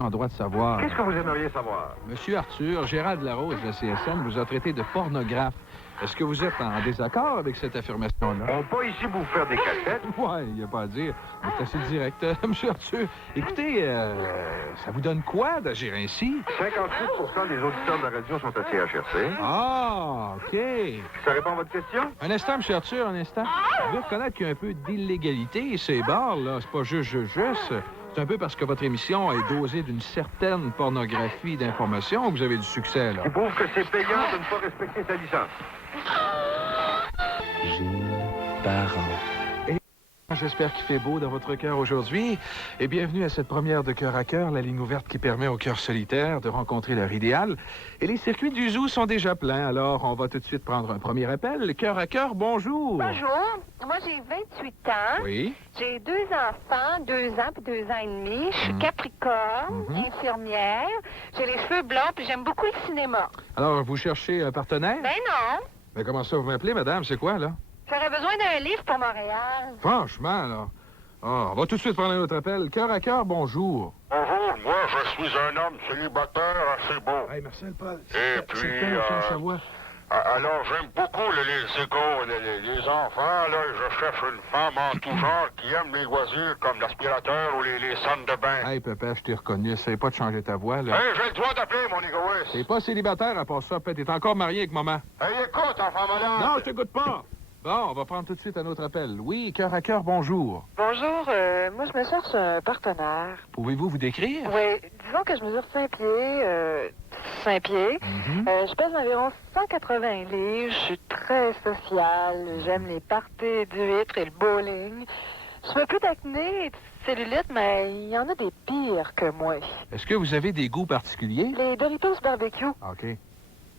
en droit de savoir. Qu'est-ce que vous aimeriez savoir? Monsieur Arthur, Gérald Larose de la CSN vous a traité de pornographe. Est-ce que vous êtes en désaccord avec cette affirmation-là? On pas ici pour vous faire des cassettes. Ouais, il n'y a pas à dire. C'est assez direct. Monsieur Arthur, écoutez, ça vous donne quoi d'agir ainsi? 58% des auditeurs de la radio sont à CHRC. Ah, OK. Ça répond à votre question? Un instant, monsieur Arthur, un instant. Vous devez reconnaître qu'il y a un peu d'illégalité, ces bars, là. C'est pas juste. C'est un peu parce que votre émission est dosée d'une certaine pornographie d'information que vous avez du succès, là. Il prouve que c'est payant de ne pas respecter sa licence. Gilles Parent. J'espère qu'il fait beau dans votre cœur aujourd'hui. Et bienvenue à cette première de Cœur à Cœur, la ligne ouverte qui permet au cœur solitaire de rencontrer leur idéal. Et les circuits du zoo sont déjà pleins, alors on va tout de suite prendre un premier appel. Cœur à Cœur, bonjour. Bonjour. Moi, j'ai 28 ans. Oui. J'ai 2 enfants, 2 ans puis 2 ans et demi. Je suis capricorne, infirmière. J'ai les cheveux blancs puis j'aime beaucoup le cinéma. Alors, vous cherchez un partenaire? Ben non. Mais comment ça, vous m'appelez, madame? C'est quoi, là? J'aurais besoin d'un livre pour Montréal. Franchement, là. Ah, on va tout de suite prendre un autre appel. Cœur à Cœur, bonjour. Bonjour, moi je suis un homme célibataire assez beau. Hey, Marcel Paul. Et puis, alors j'aime beaucoup les échos, les enfants, là, je cherche une femme en tout genre qui aime les loisirs comme l'aspirateur ou les salles de bain. Hey, papa, je t'ai reconnu. Essaye pas de changer ta voix, là. Hey, j'ai le droit d'appeler, mon égoïste. T'es pas célibataire à part ça, peut-être. T'es encore marié avec maman. Hey, écoute, enfant malade. Non, je t'écoute pas. Bon, on va prendre tout de suite un autre appel. Oui, Cœur à Cœur, bonjour. Bonjour, moi je me cherche un partenaire. Pouvez-vous vous décrire? Oui, disons que je mesure 5 pieds, 5 pieds. Je pèse environ 180 livres, je suis très sociale, j'aime les parties d'huîtres et le bowling. Je fais plus d'acné et de cellulite, mais il y en a des pires que moi. Est-ce que vous avez des goûts particuliers? Les Doritos barbecue. OK.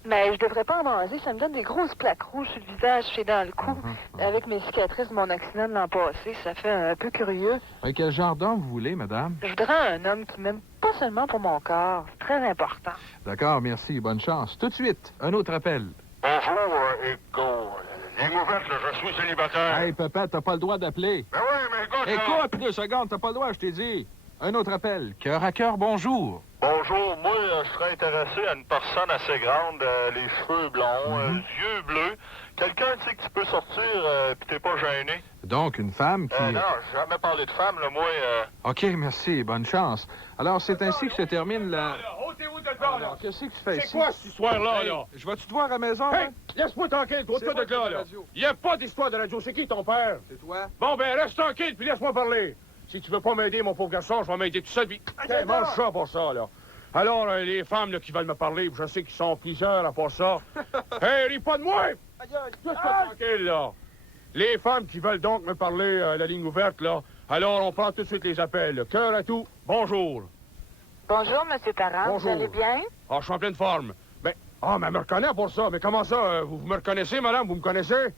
Mais je devrais pas en manger, ça me donne des grosses plaques rouges sur le visage et dans le cou. Avec mes cicatrices de mon accident de l'an passé, ça fait un peu curieux. Quel genre d'homme vous voulez, madame? Je voudrais un homme qui m'aime pas seulement pour mon corps, c'est très important. D'accord, merci, bonne chance. Tout de suite, un autre appel. Bonjour, Égo. Les nouvelles, je suis célibataire. Hey, papa, t'as pas le droit d'appeler. Ben oui, mais écoute... Écoute, 2 secondes, t'as pas le droit, je t'ai dit. Un autre appel. Cœur à Cœur, bonjour. Bonjour, moi, je serais intéressé à une personne assez grande, les cheveux blonds, yeux bleus. Quelqu'un, tu sais, qui peut sortir pis t'es pas gêné. Donc, une femme qui... Non, j'ai jamais parlé de femme, là, moi. OK, merci, bonne chance. Alors, c'est ainsi que se termine la... Ôtez-vous de là, là! Qu'est-ce que tu fais ici? C'est quoi cette histoire-là, là? Je vais-tu te voir à la maison? Hey, hein? laisse-moi tranquille, ôte-toi de là, là! Il n'y a pas d'histoire de radio, c'est qui ton père? C'est toi? Bon, ben, reste tranquille, puis laisse-moi parler. Si tu veux pas m'aider, mon pauvre garçon, je vais m'aider tout seul, puis... Hey, mange ça pour ça, là. Alors, les femmes là, qui veulent me parler, je sais qu'ils sont plusieurs à part ça. Hey, ris pas de moi! Laisse-moi tranquille, là. Les femmes qui veulent donc me parler à la ligne ouverte, là, alors on prend tout de suite les appels. Là. Cœur à tout, bonjour. Bonjour, Monsieur Parent, Bonjour. vous allez bien? Ah, je suis en pleine forme. Ben, mais elle me reconnaît pour ça. Mais comment ça, vous me reconnaissez, madame? Vous me connaissez?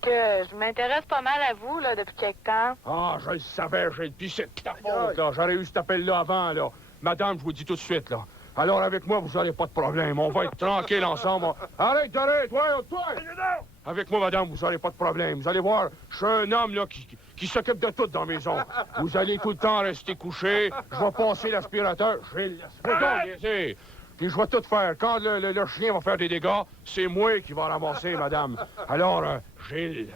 Parce que je m'intéresse pas mal à vous, là, depuis quelque temps. Ah, je le savais, j'ai dit, c'est ta faute, là. J'aurais eu cet appel-là avant, là. Madame, je vous dis tout de suite, là. Alors, avec moi, vous n'aurez pas de problème. On va être tranquille ensemble. Arrête, toi! Avec moi, madame, vous n'aurez pas de problème. Vous allez voir, je suis un homme, là, qui s'occupe de tout dans la maison. Vous allez tout le temps rester couché. Je vais passer l'aspirateur. Je vais le puis je vais tout faire. Quand le chien va faire des dégâts, c'est moi qui va ramasser, madame. Alors, Gilles,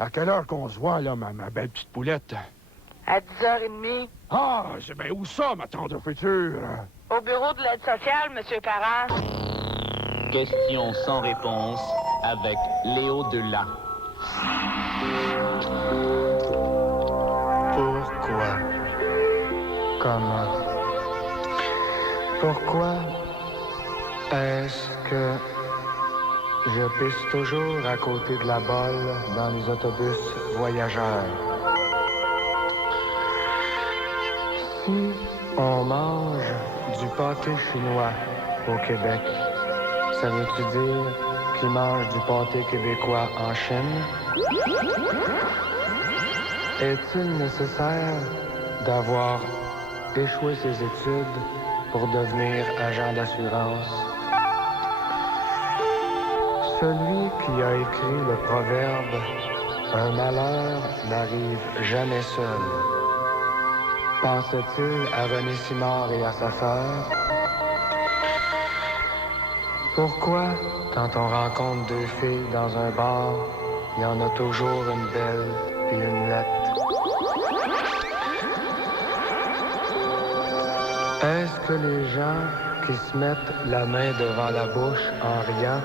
à quelle heure qu'on se voit, là, ma belle petite poulette? À 10h30. Ah, c'est bien où ça, ma tendre future? Au bureau de l'aide sociale, Monsieur Parent. Question sans réponse avec Léo Delat. Pourquoi? Comment? Pourquoi est-ce que je pisse toujours à côté de la bolle dans les autobus voyageurs? Si on mange du pâté chinois au Québec, ça veut-tu dire qu'ils mangent du pâté québécois en Chine? Est-il nécessaire d'avoir échoué ses études pour devenir agent d'assurance? Celui qui a écrit le proverbe « Un malheur n'arrive jamais seul » Pensait-il à René Simard et à sa sœur? Pourquoi, quand on rencontre deux filles dans un bar, il y en a toujours une belle et une laite? Est-ce que les gens qui se mettent la main devant la bouche en riant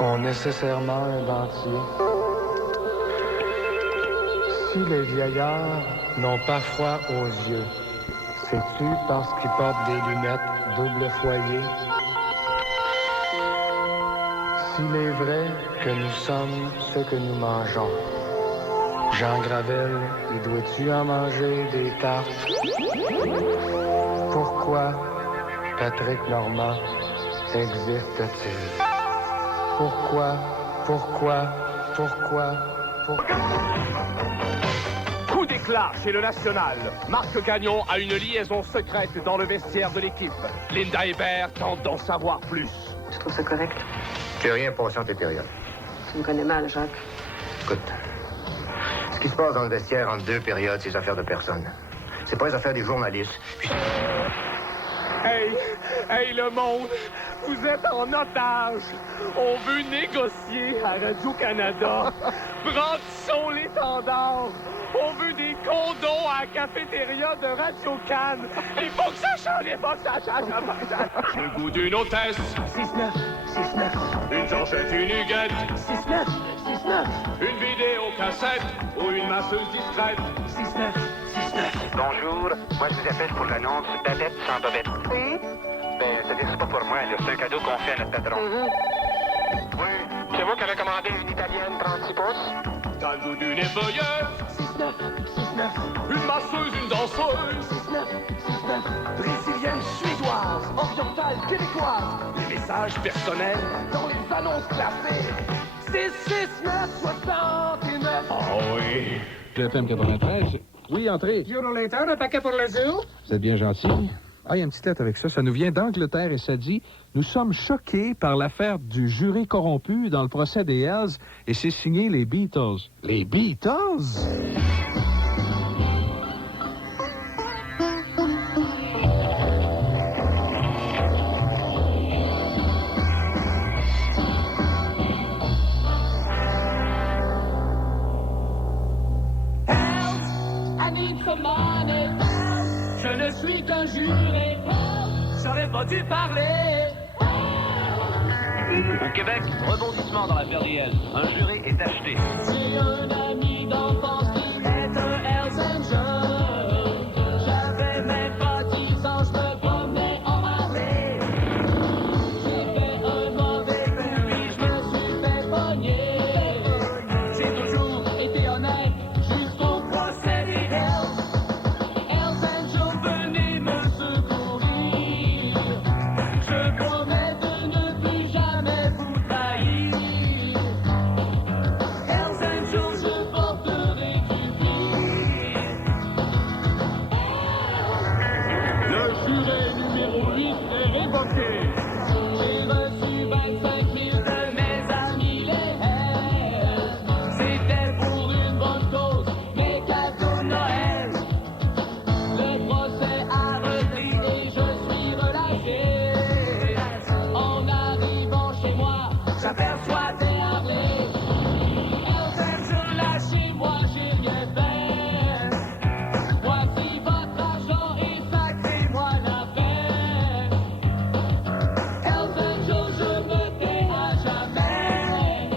ont nécessairement un dentier? Si les vieillards n'ont pas froid aux yeux, c'est-tu parce qu'ils portent des lunettes double foyer? S'il est vrai que nous sommes ce que nous mangeons, Jean Gravel, il doit-tu en manger des tartes? Pourquoi Patrick Normand existe-t-il? Pourquoi? Coup d'éclat chez le National. Marc Gagnon a une liaison secrète dans le vestiaire de l'équipe. Linda Hébert tente d'en savoir plus. Tu trouves ça correct? Tu n'as rien passé en tes périodes. Tu me connais mal, Jacques. Écoute, ce qui se passe dans le vestiaire entre deux périodes, c'est des affaires de personne. C'est pas les affaires des journalistes. Puis... Hey, le monde, vous êtes en otage. On veut négocier à Radio-Canada. Brandissons l'étendard. On veut des condos à la cafétéria de Radio-Can. Il faut que ça change, Le goût d'une hôtesse. 6-9. Une jonchette, une huguette. 6-9. Une vidéocassette ou une masseuse discrète. 6-9. Bonjour, moi je vous appelle pour l'annonce Babette sans Bobette. Oui? Ben, c'est pas pour moi, là. C'est un cadeau qu'on fait à notre patron. Oui, c'est vous qui avez commandé une italienne 36 pouces? Dans le goût d'une épeuilleuse. 6-9. Une masseuse, une danseuse. 6-9. Brésilienne, suédoise, orientale, québécoise. Les messages personnels dans les annonces classées. 6-6-9-69. Oh oui. GFM 93. Oui, entrez. Un paquet pour le zoo? Vous êtes bien gentil. Ah, il y a une petite lettre avec ça. Ça nous vient d'Angleterre et ça dit « Nous sommes choqués par l'affaire du juré corrompu dans le procès des Hells et c'est signé les Beatles. » Les Beatles? Je ne suis qu'un juré, j'aurais pas dû parler. Au Québec, rebondissement dans l'affaire des Hells. Un juré est acheté. J'ai un ami d'enfance qui est un Hells Angel. J'avais même pas 10 ans, je me promenais en Harley. J'ai fait un mauvais coup, puis je me suis fait pogner. J'ai toujours été honnête jusqu'au procès des Hells. Hells Angel, venez me secourir. Je promets de ne plus jamais vous trahir. Hells Angel, je porterai du pire. Le juré numéro 8 est révoqué. J'ai reçu 25 000 de mes amis les Hells. C'était pour une bonne cause, mes cadeaux de Noël. Le procès a repris et je suis relâché. En arrivant chez moi, j'aperçois des Harley. Hells Angel, lâchez-moi, j'ai rien fait. Voici votre argent et sacrez-moi la paix. Hells Angel, je me tais à jamais.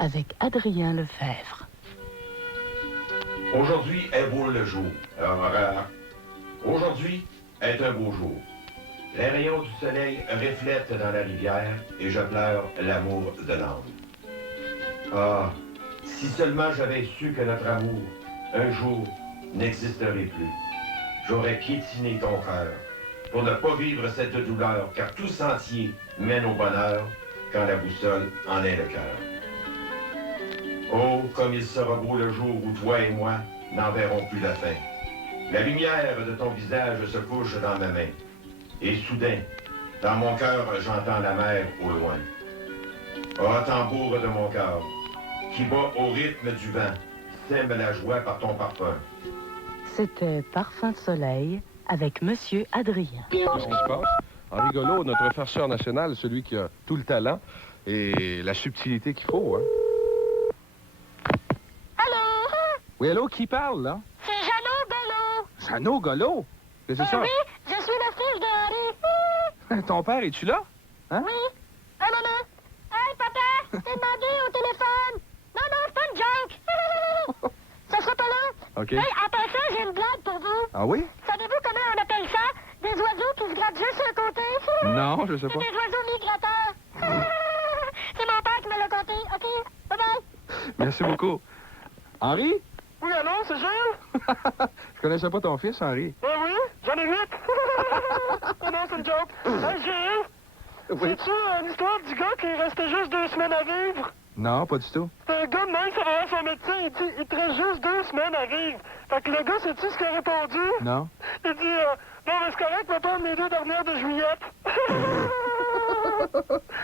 Avec Adrien Lefebvre. Aujourd'hui est beau le jour. Aujourd'hui est un beau jour. Les rayons du soleil reflètent dans la rivière et je pleure l'amour de l'âme. Ah, si seulement j'avais su que notre amour, un jour, n'existerait plus. J'aurais piétiné ton cœur pour ne pas vivre cette douleur, car tout sentier mène au bonheur quand la boussole en est le cœur. Oh, comme il sera beau le jour où toi et moi n'en verrons plus la fin. La lumière de ton visage se couche dans ma main. Et soudain, Dans mon cœur, j'entends la mer au loin. Oh, tambour de mon cœur, qui bat au rythme du vent, sème la joie par ton parfum. C'était Parfum de soleil avec Monsieur Adrien. Qu'est-ce qui se passe? Henri Golo, notre farceur national, celui qui a tout le talent et la subtilité qu'il faut, hein? Allô? Oui, allô, qui parle, là? C'est Jeannot Golo. Jeannot Golo? Qu'est-ce que c'est ça? Oui, je suis le fils de Henri. Ton père, es-tu là? Hein? Oui. Hey, maman. Hey, papa, je t'ai demandé au téléphone. Non, non, c'est pas une joke. Ça sera pas long. OK. Hey, en passant, j'ai une blague pour vous. Ah oui? Savez-vous comment on appelle ça? Des oiseaux qui se grattent juste sur le côté? Non, je sais pas. C'est des oiseaux migrateurs. C'est mon père qui me l'a conté. OK, bye-bye. Merci beaucoup. Henri? Oui, allô, c'est Gilles? Je connaissais pas ton fils, Henri. Oui, j'en ai 8. Oh non, c'est une joke. Hey, Gilles, Oui. c'est-tu l'histoire du gars qui restait juste 2 semaines à vivre? Non, pas du tout. C'est un gars de même, ça va voir son médecin, il dit, il te reste juste 2 semaines à vivre. Fait que le gars, sais-tu ce qu'il a répondu? Non. Il dit, non, mais c'est correct, va prendre les 2 dernières de juillet.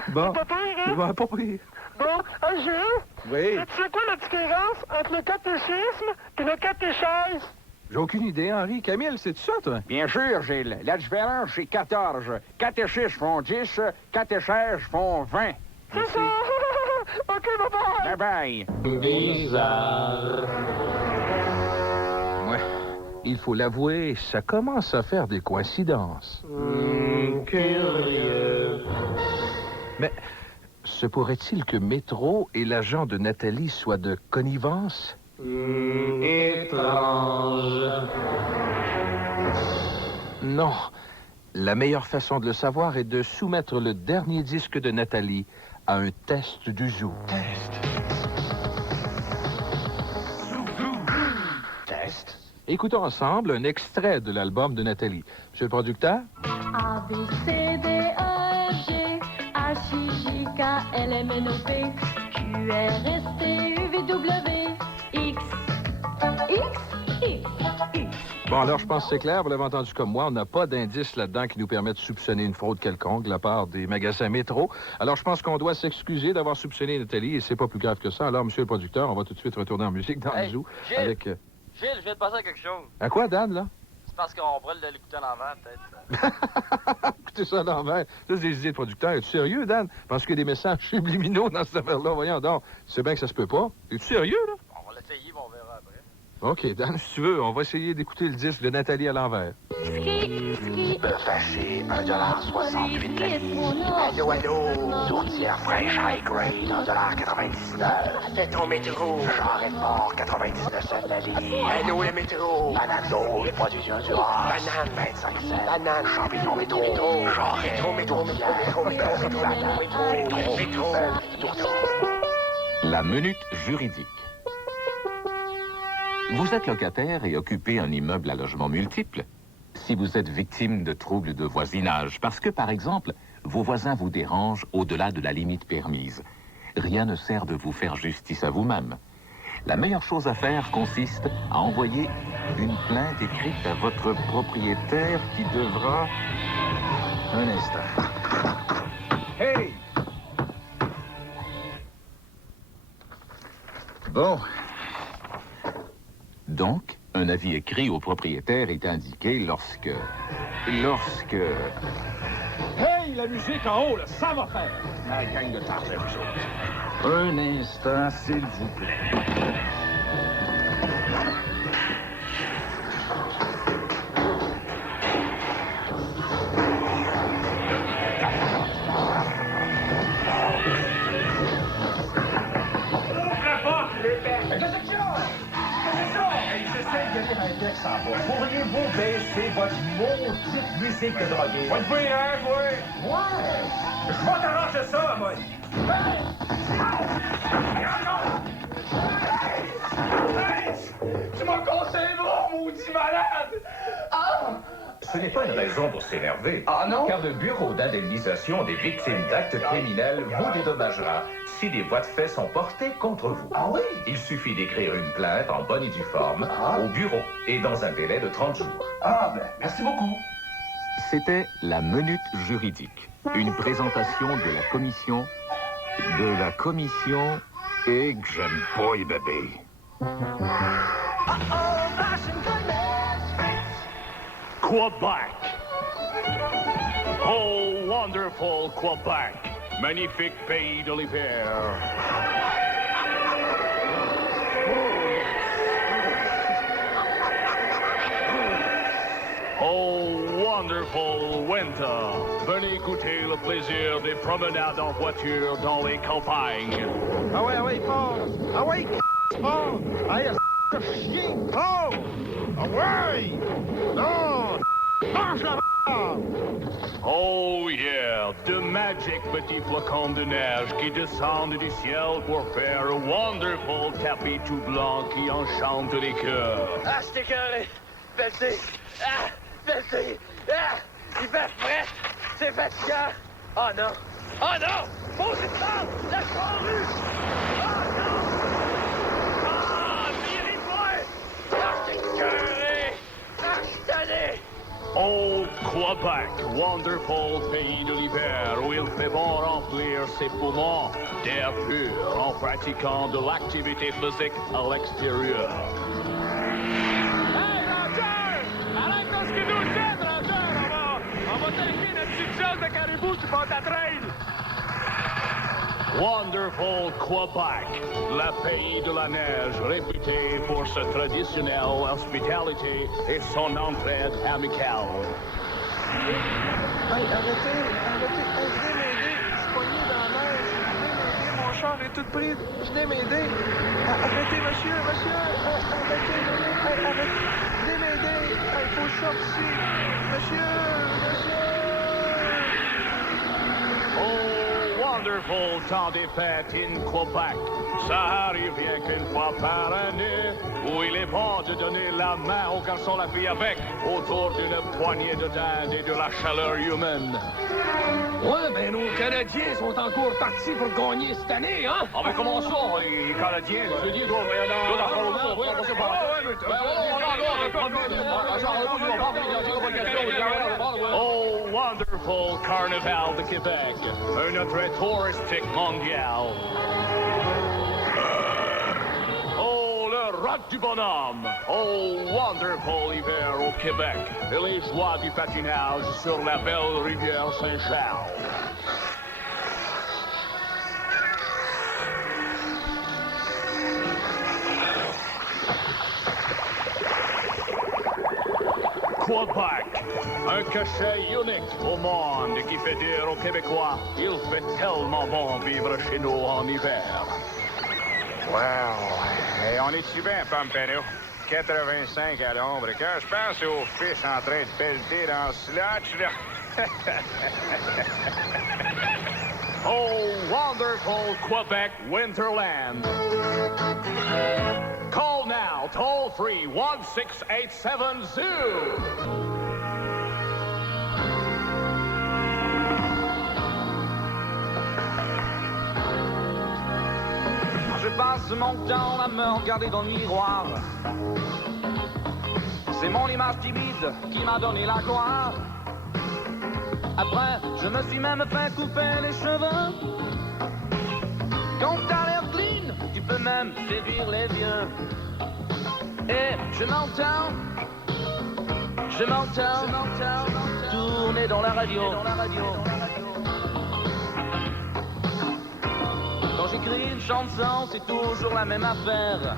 Bon. C'est pas pire, hein? Bon, pas pire. Bon, hey, Gilles, Oui. et tu sais quoi la différence entre le catéchisme et le catéchèse? J'ai aucune idée, Henri. Camille, c'est ça, toi? Bien sûr, Gilles. La différence, c'est 14. Catéchistes font 10, catéchèses font 20. C'est ça! OK, bye-bye! Bye-bye. Bizarre. Ouais. Il faut l'avouer, ça commence à faire des coïncidences. Curieux. Mais se pourrait-il que Métro et l'agent de Nathalie soient de connivence? Étrange. Non. La meilleure façon de le savoir est de soumettre le dernier disque de Nathalie à un test du zoo. Test. Écoutons ensemble un extrait de l'album de Nathalie. Monsieur le producteur? A, B, C, D, E, G, H, I, J, K, L, M, N, O, P, Q, R, S, T, U, V, W, X, X. Bon, alors, je pense que c'est clair. Vous l'avez entendu comme moi. On n'a pas d'indice là-dedans qui nous permet de soupçonner une fraude quelconque de la part des magasins Métro. Alors, je pense qu'on doit s'excuser d'avoir soupçonné Nathalie et c'est pas plus grave que ça. Alors, monsieur le producteur, on va tout de suite retourner en musique dans le zoo Gilles, avec... Gilles, je viens de passer à quelque chose. À quoi, Dan, là? C'est parce qu'on brûle de l'écouter à l'envers, peut-être. Écoutez ça à l'envers. Ça, c'est des idées de producteur. Es-tu sérieux, Dan? Parce qu'il y a des messages subliminaux dans cette affaire-là. Voyons donc. C'est bien que ça se peut pas. Es-tu sérieux, là? On va l'essayer, mais on verra après. OK, Dan, si tu veux, on va essayer d'écouter le disque de Nathalie à l'envers. Bœuf haché, 1,68 $. Allô, allô, tourtière fraîche high grade, 1,99 $. Fais ton métro. Jarret de porc, 99 cents la livre. Allô, le métro. Banane d'eau, production du rare. Banane, 25 cents. Banane, champignon métro. Jarret, métro. La minute juridique. Vous êtes locataire et occupez un immeuble à logement multiple. Si vous êtes victime de troubles de voisinage, parce que, par exemple, vos voisins vous dérangent au-delà de la limite permise, rien ne sert de vous faire justice à vous-même. La meilleure chose à faire consiste à envoyer une plainte écrite à votre propriétaire qui devra... Un instant. Hey! Bon. Donc, un avis écrit au propriétaire est indiqué lorsque... Hey, la musique en haut, là, ça va faire! La gang de tarder, vous autres. Un instant, s'il vous plaît. Pourriez-vous baisser votre maudite musique de drogué? Va te voir, hein, toi? Ouais! Je vais t'arranger ça, moi! Tu m'as cassé le bras, maudit malade! Ah! Ce n'est pas une raison pour s'énerver. Ah non? Car le Bureau d'indemnisation des victimes d'actes criminels vous dédommagera si des voies de fait sont portées contre vous. Ah oui? Il suffit d'écrire une plainte en bonne et due forme au bureau et dans un délai de 30 jours. Ah, ben, merci beaucoup. C'était la Minute Juridique, une présentation de la commission et que j'aime pas les bébés. Quebec. Oh, wonderful Quebec. Magnifique pays de l'hiver. Oh, wonderful winter. Venez goûter le plaisir des promenades en voiture dans les campagnes. Ah ouais, fort! Ah ouais, fort! Allez, chien! Oh! Ah ouais! Non! Mange la Oh yeah, de magiques petits flocons de neige qui descendent du ciel pour faire un wonderful tapis tout blanc qui enchante les cœurs. Ah, je t'écœuré! Pelleté! Ah! Pelleté! Ah! Il fait frais! C'est fatigant! Oh non! Oh non! Faut que tu parles! La Croix-Rouge! Oh non! Ah! Mire-moi! Ah, je t'écœuré! Ah, je suis tanné! Oh, Quebec, wonderful pays de l'hiver où il fait bon remplir ses poumons d'air pur en pratiquant de l'activité physique à l'extérieur. Hey, Roger! Arrête ton skidoo de tête, Roger! On va tanker notre petite chose de caribou qui monte à trail! Wonderful Quebec, le pays de la neige, réputé pour sa traditionnelle hospitalité et son entraide amicale. Hey, arrêtez! Venez m'aider! Je suis poigné dans la neige! Venez m'aider, mon char est tout pris! Venez m'aider! Arrêtez, monsieur! Arrêtez! Venez m'aider! Il faut que je sorte ici! Monsieur! Wonderful temps des fêtes in Quebec. Ça arrive rien qu'une fois par année, où il est bon de donner la main au garçon, la fille avec, autour d'une poignée de dinde et de la chaleur humaine. Ouais, ben nos Canadiens sont encore partis pour gagner cette année, hein? Ah, mais comment ça, les Canadiens? Je dis, Oh, wonderful carnaval de Québec, un attrait touristique mondial. Oh, le rock du bonhomme. Oh, wonderful hiver au Québec et les joies du patinage sur la belle rivière Saint-Charles. Quebec, un cachet unique au monde qui fait dire aux Québécois, il fait tellement bon vivre chez nous en hiver. Wow! Hey, on est-tu bien, Pompano? 85 à l'ombre. Et quand je pense au fils en train de pelleter dans ce slotch, là... Oh, wonderful Quebec Winterland. Call now, toll free 1-687-ZOO. Je passe mon temps à me regarder dans le miroir. C'est mon image timide qui m'a donné la gloire. Après, je me suis même fait couper les cheveux. Quand t'as l'air clean, tu peux même séduire les vieux. Et je m'entends tourner dans la radio. Quand j'écris une chanson, c'est toujours la même affaire.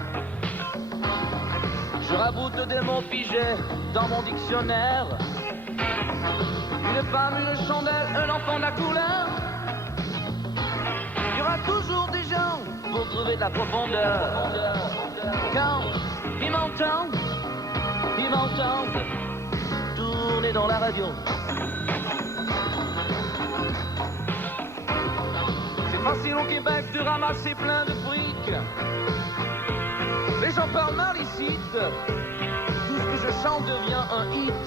Je raboute des mots pigés dans mon dictionnaire. Une femme, une chandelle, un enfant de la couleur. Il y aura toujours des gens pour trouver de la profondeur. Quand ils m'entendent tourner dans la radio. C'est facile au Québec de ramasser plein de fric. Les gens parlent mal ici. Tout ce que je chante devient un hit.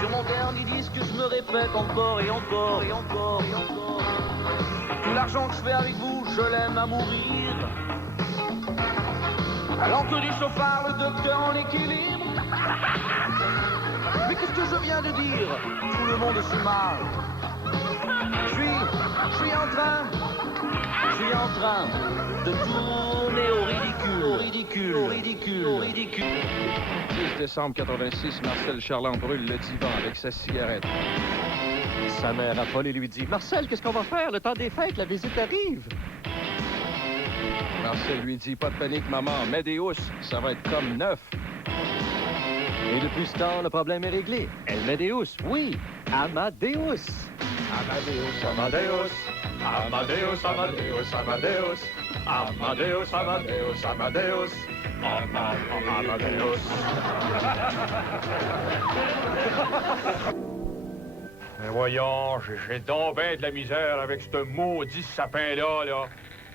Sur mon dernier disque, je me répète encore et encore et encore et encore. Tout l'argent que je fais avec vous, je l'aime à mourir. À l'encre du chauffard, le docteur en équilibre. Mais qu'est-ce que je viens de dire? Tout le monde se marre. Je suis en train de tourner au ridicule. 10 décembre 86, Marcel Charland brûle le divan avec sa cigarette. Sa mère appelle et lui dit « Marcel, qu'est-ce qu'on va faire? Le temps des fêtes, la visite arrive. » Marcel lui dit « Pas de panique, maman, mets des housses, ça va être comme neuf. » Et depuis ce temps, le problème est réglé. Elle met des housses, oui, Amadeus. Amadeus, Amadeus, Amadeus, Amadeus, Amadeus, Amadeus, Amadeus, Amadeus, Amadeus. Mais voyons, j'ai donc ben de la misère avec ce maudit sapin-là, là.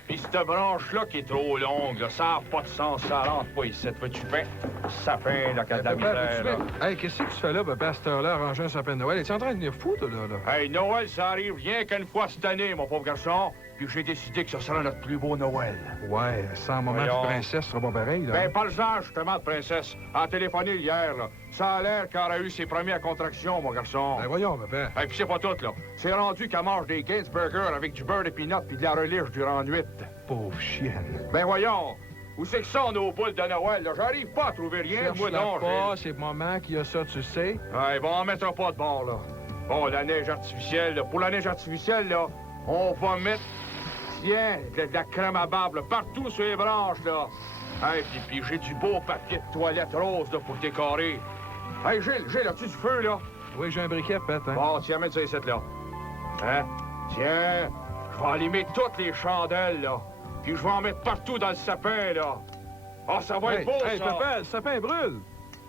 Pis cette branche-là qui est trop longue, là, ça n'a pas de sens, ça rentre pas ici. Vois-tu bien? Sapin, là, qui a de la misère, là. Hey, qu'est-ce que tu fais là, papa, à cette heure-là, arranger un sapin de Noël? Es-tu en train de venir fou, toi, là? Hey, Noël, ça arrive rien qu'une fois cette année, mon pauvre garçon. Puis j'ai décidé que ce sera notre plus beau Noël. Ouais, sans moment de princesse, ce sera pas pareil, là. Ben, parle-en, justement, de princesse. Elle a téléphoné hier, là. Ça a l'air qu'elle a eu ses premières contractions, mon garçon. Ben, voyons, papa. Et puis c'est pas tout, là. C'est rendu qu'elle mange des Gainsburgers avec du beurre de peanut puis de la relige durant la nuit. Pauvre chienne. Ben, voyons. Où c'est que ça, nos boules de Noël, là? J'arrive pas à trouver rien, moi, non. Pas, c'est maman qui a ça, tu sais. Ouais, bon, on mettra pas de bord, là. Bon, la neige artificielle, là. Pour la neige artificielle, là, on va mettre... Tiens, de la crème à barbe, là, partout sur les branches, là. Hey, puis j'ai du beau papier de toilette rose, là, pour décorer. Hey, Gilles, as-tu du feu, là? Oui, j'ai un briquet, pète, hein. Bon, tiens, mets ça ici, là. Hein? Tiens, je vais allumer toutes les chandelles, là. Puis je vais en mettre partout dans le sapin, là. Ah, ça va être beau, hey, ça! Papa, le sapin brûle!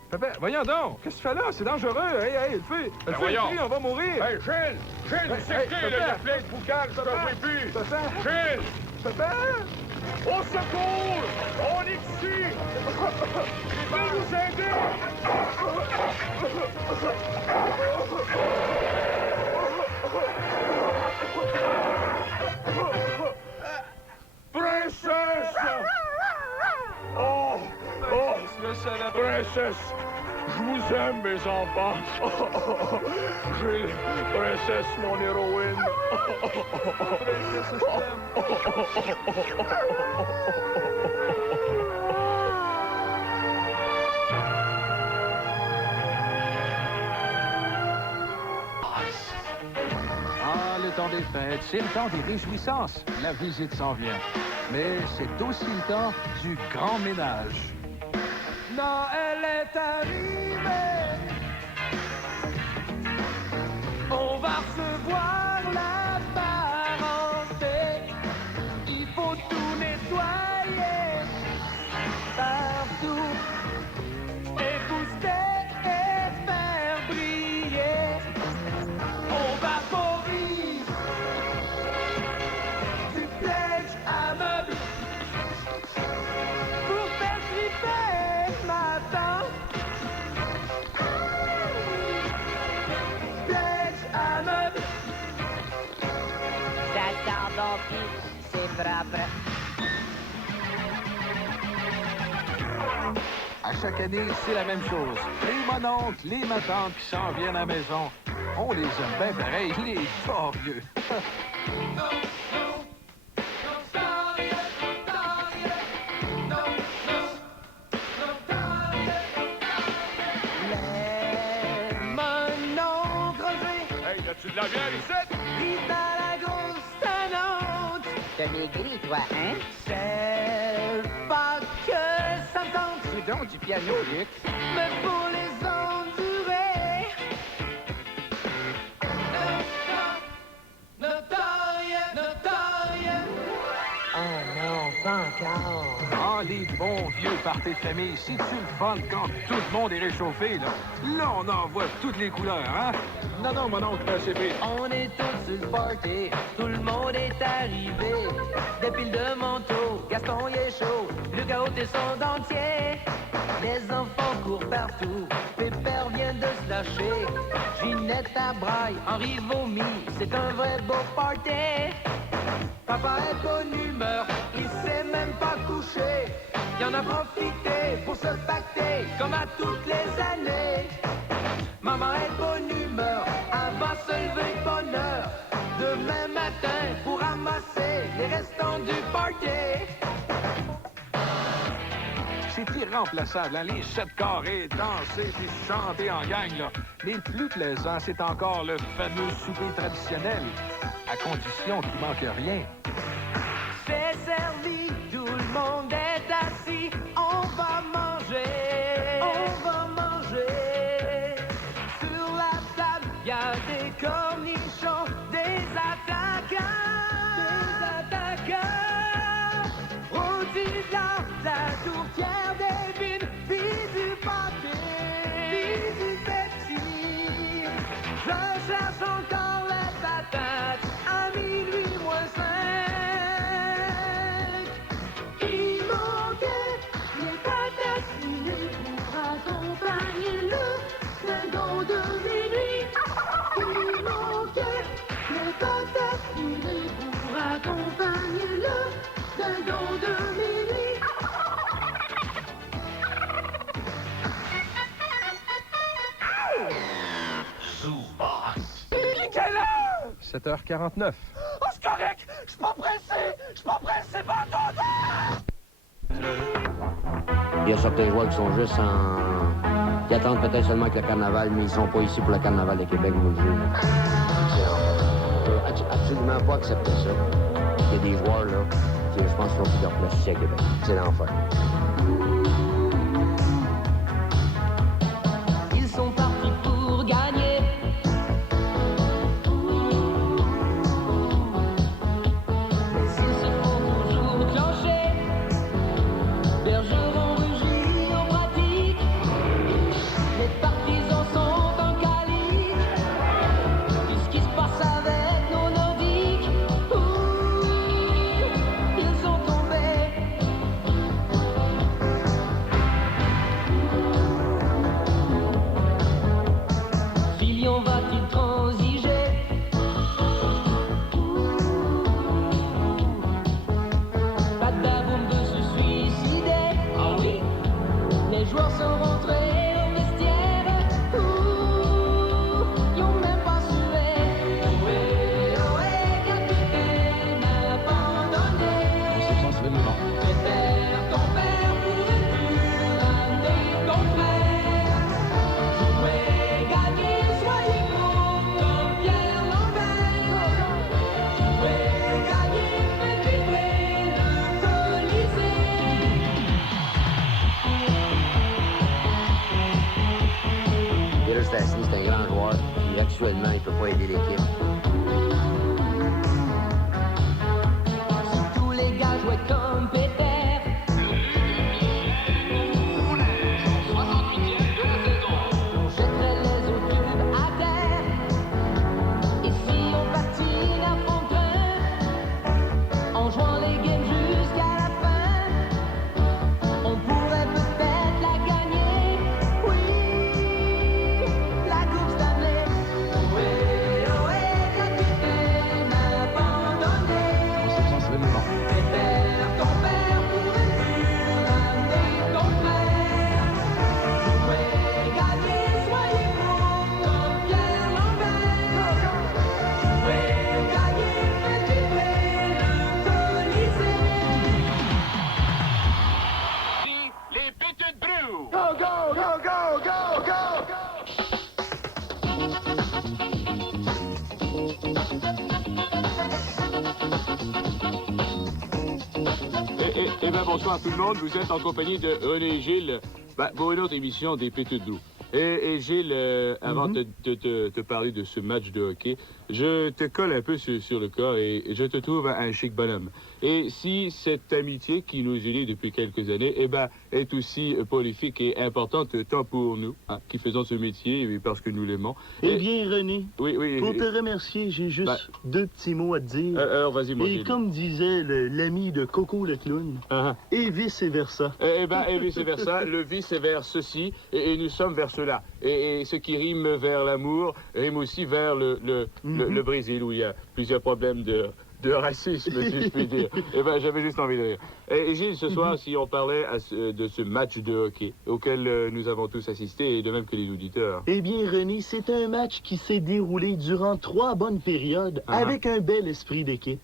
Papa, voyons donc! Qu'est-ce que tu fais là? C'est dangereux! Hey, le feu! Le feu est pris, on va mourir! Hey, Gilles! Gilles, c'est qui, là? Il y a plein de boucans, je te vois plus! Gilles! Papa! Au secours! On est ici! Je vais vous aider! Princesse! Oh! Princesse! Je vous aime, mes enfants! Gilles, princesse, mon héroïne! Princesse, je t'aime! Ah, le temps des fêtes, c'est le temps des réjouissances. La visite s'en vient. Mais c'est aussi le temps du grand ménage. Noël est arrivé. On va recevoir la parenté. Il faut tout nettoyer partout. Et booster et faire briller. On vaporise du pledge à meubles pour faire triper ma tante. Pledge à meubles. D'accord, donc, c'est propre. À chaque année, c'est la même chose. Les mononcles, les matantes qui s'en viennent à la maison, on les aime bien pareil, les fort vieux. Hey, as-tu de la bière ici? Pris dans la grosse annonce. T'as maigri, toi, hein? C'est pas que ça me tente. C'est donc du piano, Luc. Mais pour les endurer. Notorieux. Oh non, pas encore. Ah, les bons vieux parties de famille, c'est-tu le fun quand tout le monde est réchauffé, là? Là, on en voit toutes les couleurs, hein? Non, mon oncle, c'est pire. On est tous sur le party, tout le monde est arrivé. Des piles de manteaux, Gaston y est chaud, le chaos est son dentier. Les enfants courent partout, Pépère vient de se lâcher. Ginette à braille, Henri vomit, c'est un vrai beau party. Papa est bonne humeur, il s'est même pas couché. Il en a profité pour se pacter comme à toutes les années. Maman est de bonne humeur, elle va se lever de bonne heure demain matin pour ramasser les restants du party. C'est irremplaçable, hein? Les 7 carrés, danser puis chanter en gang, là. Mais le plus plaisant, c'est encore le fameux souper traditionnel, à condition qu'il manque rien. C'est servi, tout le monde est assis, on va manger. On va manger. Sur la table, y a des cornichons, des attaquants. Des attaquants. Rôti blanc, la tourtière des vignes, puis du pâté, puis du Pepsi. Je cherche encore les patates à minuit moins 5. Il manquait les patates fumées pour accompagner le second de minuit. Il manquait les patates fumées pour accompagner le second de minuit. Sous-boss. Quelle heure? 7h49. Oh, c'est correct! Je suis pas pressé, pas attendre! Il y a certains joueurs qui sont juste en... qui attendent peut-être seulement que le carnaval, mais ils sont pas ici pour le carnaval de Québec, vous le dites. On peut absolument pas accepter ça. Il y a des joueurs, là, qui, je pense, qu'ils ont plus leur place ici à Québec. C'est l'enfer. Ils sont partis pour gagner. Mais s'ils se font toujours clencher, Bergeron rugit en pratique. Les partisans sont en calique. Qu'est-ce qui se passe avec nos Nordiques? Ils sont tombés. Filion va-t-il transiger? Badaboum veut se suicider. Ah oui? Les joueurs sont rentrés au vestiaire. Ils ont même pas sué. Ohé, capitaine abandonné. Préfère ton père pour une dure année ton frère. Jouez, gagnez, soyez gros comme Pierre Lambert. Jouez, gagnez, faites vibrer le Colisée. Peter Stastny, c'est un grand joueur. Puis actuellement, il peut pas aider l'équipe. Si tous les gars jouaient comme Peter, on jetterait les eaux tubes à terre. Et si on patine à fond de train, en jouant les games jusqu'à la fin, on pourrait peut-être la gagner. Oui, la Coupe Stanley. Ohé, ohé, capitaine abandonné. Préfère ton père pour une dure année ton frère. Jouez, gagnez, soyez gros comme Pierre Lambert. Jouez, gagnez, faites vibrer le Colisée. Les petites brûles! Go, go, go, go, go, go, go! Eh bien, bonsoir tout le monde. Vous êtes en compagnie de René et Gilles pour une autre émission des Pétudes Blue. Et Gilles, avant de te parler de ce match de hockey, je te colle un peu sur le corps et je te trouve un chic bonhomme. Et si cette amitié qui nous unit depuis quelques années, est aussi prolifique et importante tant pour nous, qui faisons ce métier, et parce que nous l'aimons. Eh bien, René, oui, pour te remercier, j'ai juste deux petits mots à te dire. Alors, vas-y, mon Et Gilles. comme disait l'ami de Coco le clown, et vice-versa. Et vice-versa, le vice est vers ceci, et nous sommes vers cela. Et ce qui rime vers l'amour, rime aussi vers le Brésil, où il y a plusieurs problèmes de racisme, si je puis dire. Eh bien, j'avais juste envie de rire. Et Gilles, ce soir, si on parlait de ce match de hockey auquel nous avons tous assisté, et de même que les auditeurs. Eh bien, René, c'est un match qui s'est déroulé durant 3 bonnes périodes avec un bel esprit d'équipe.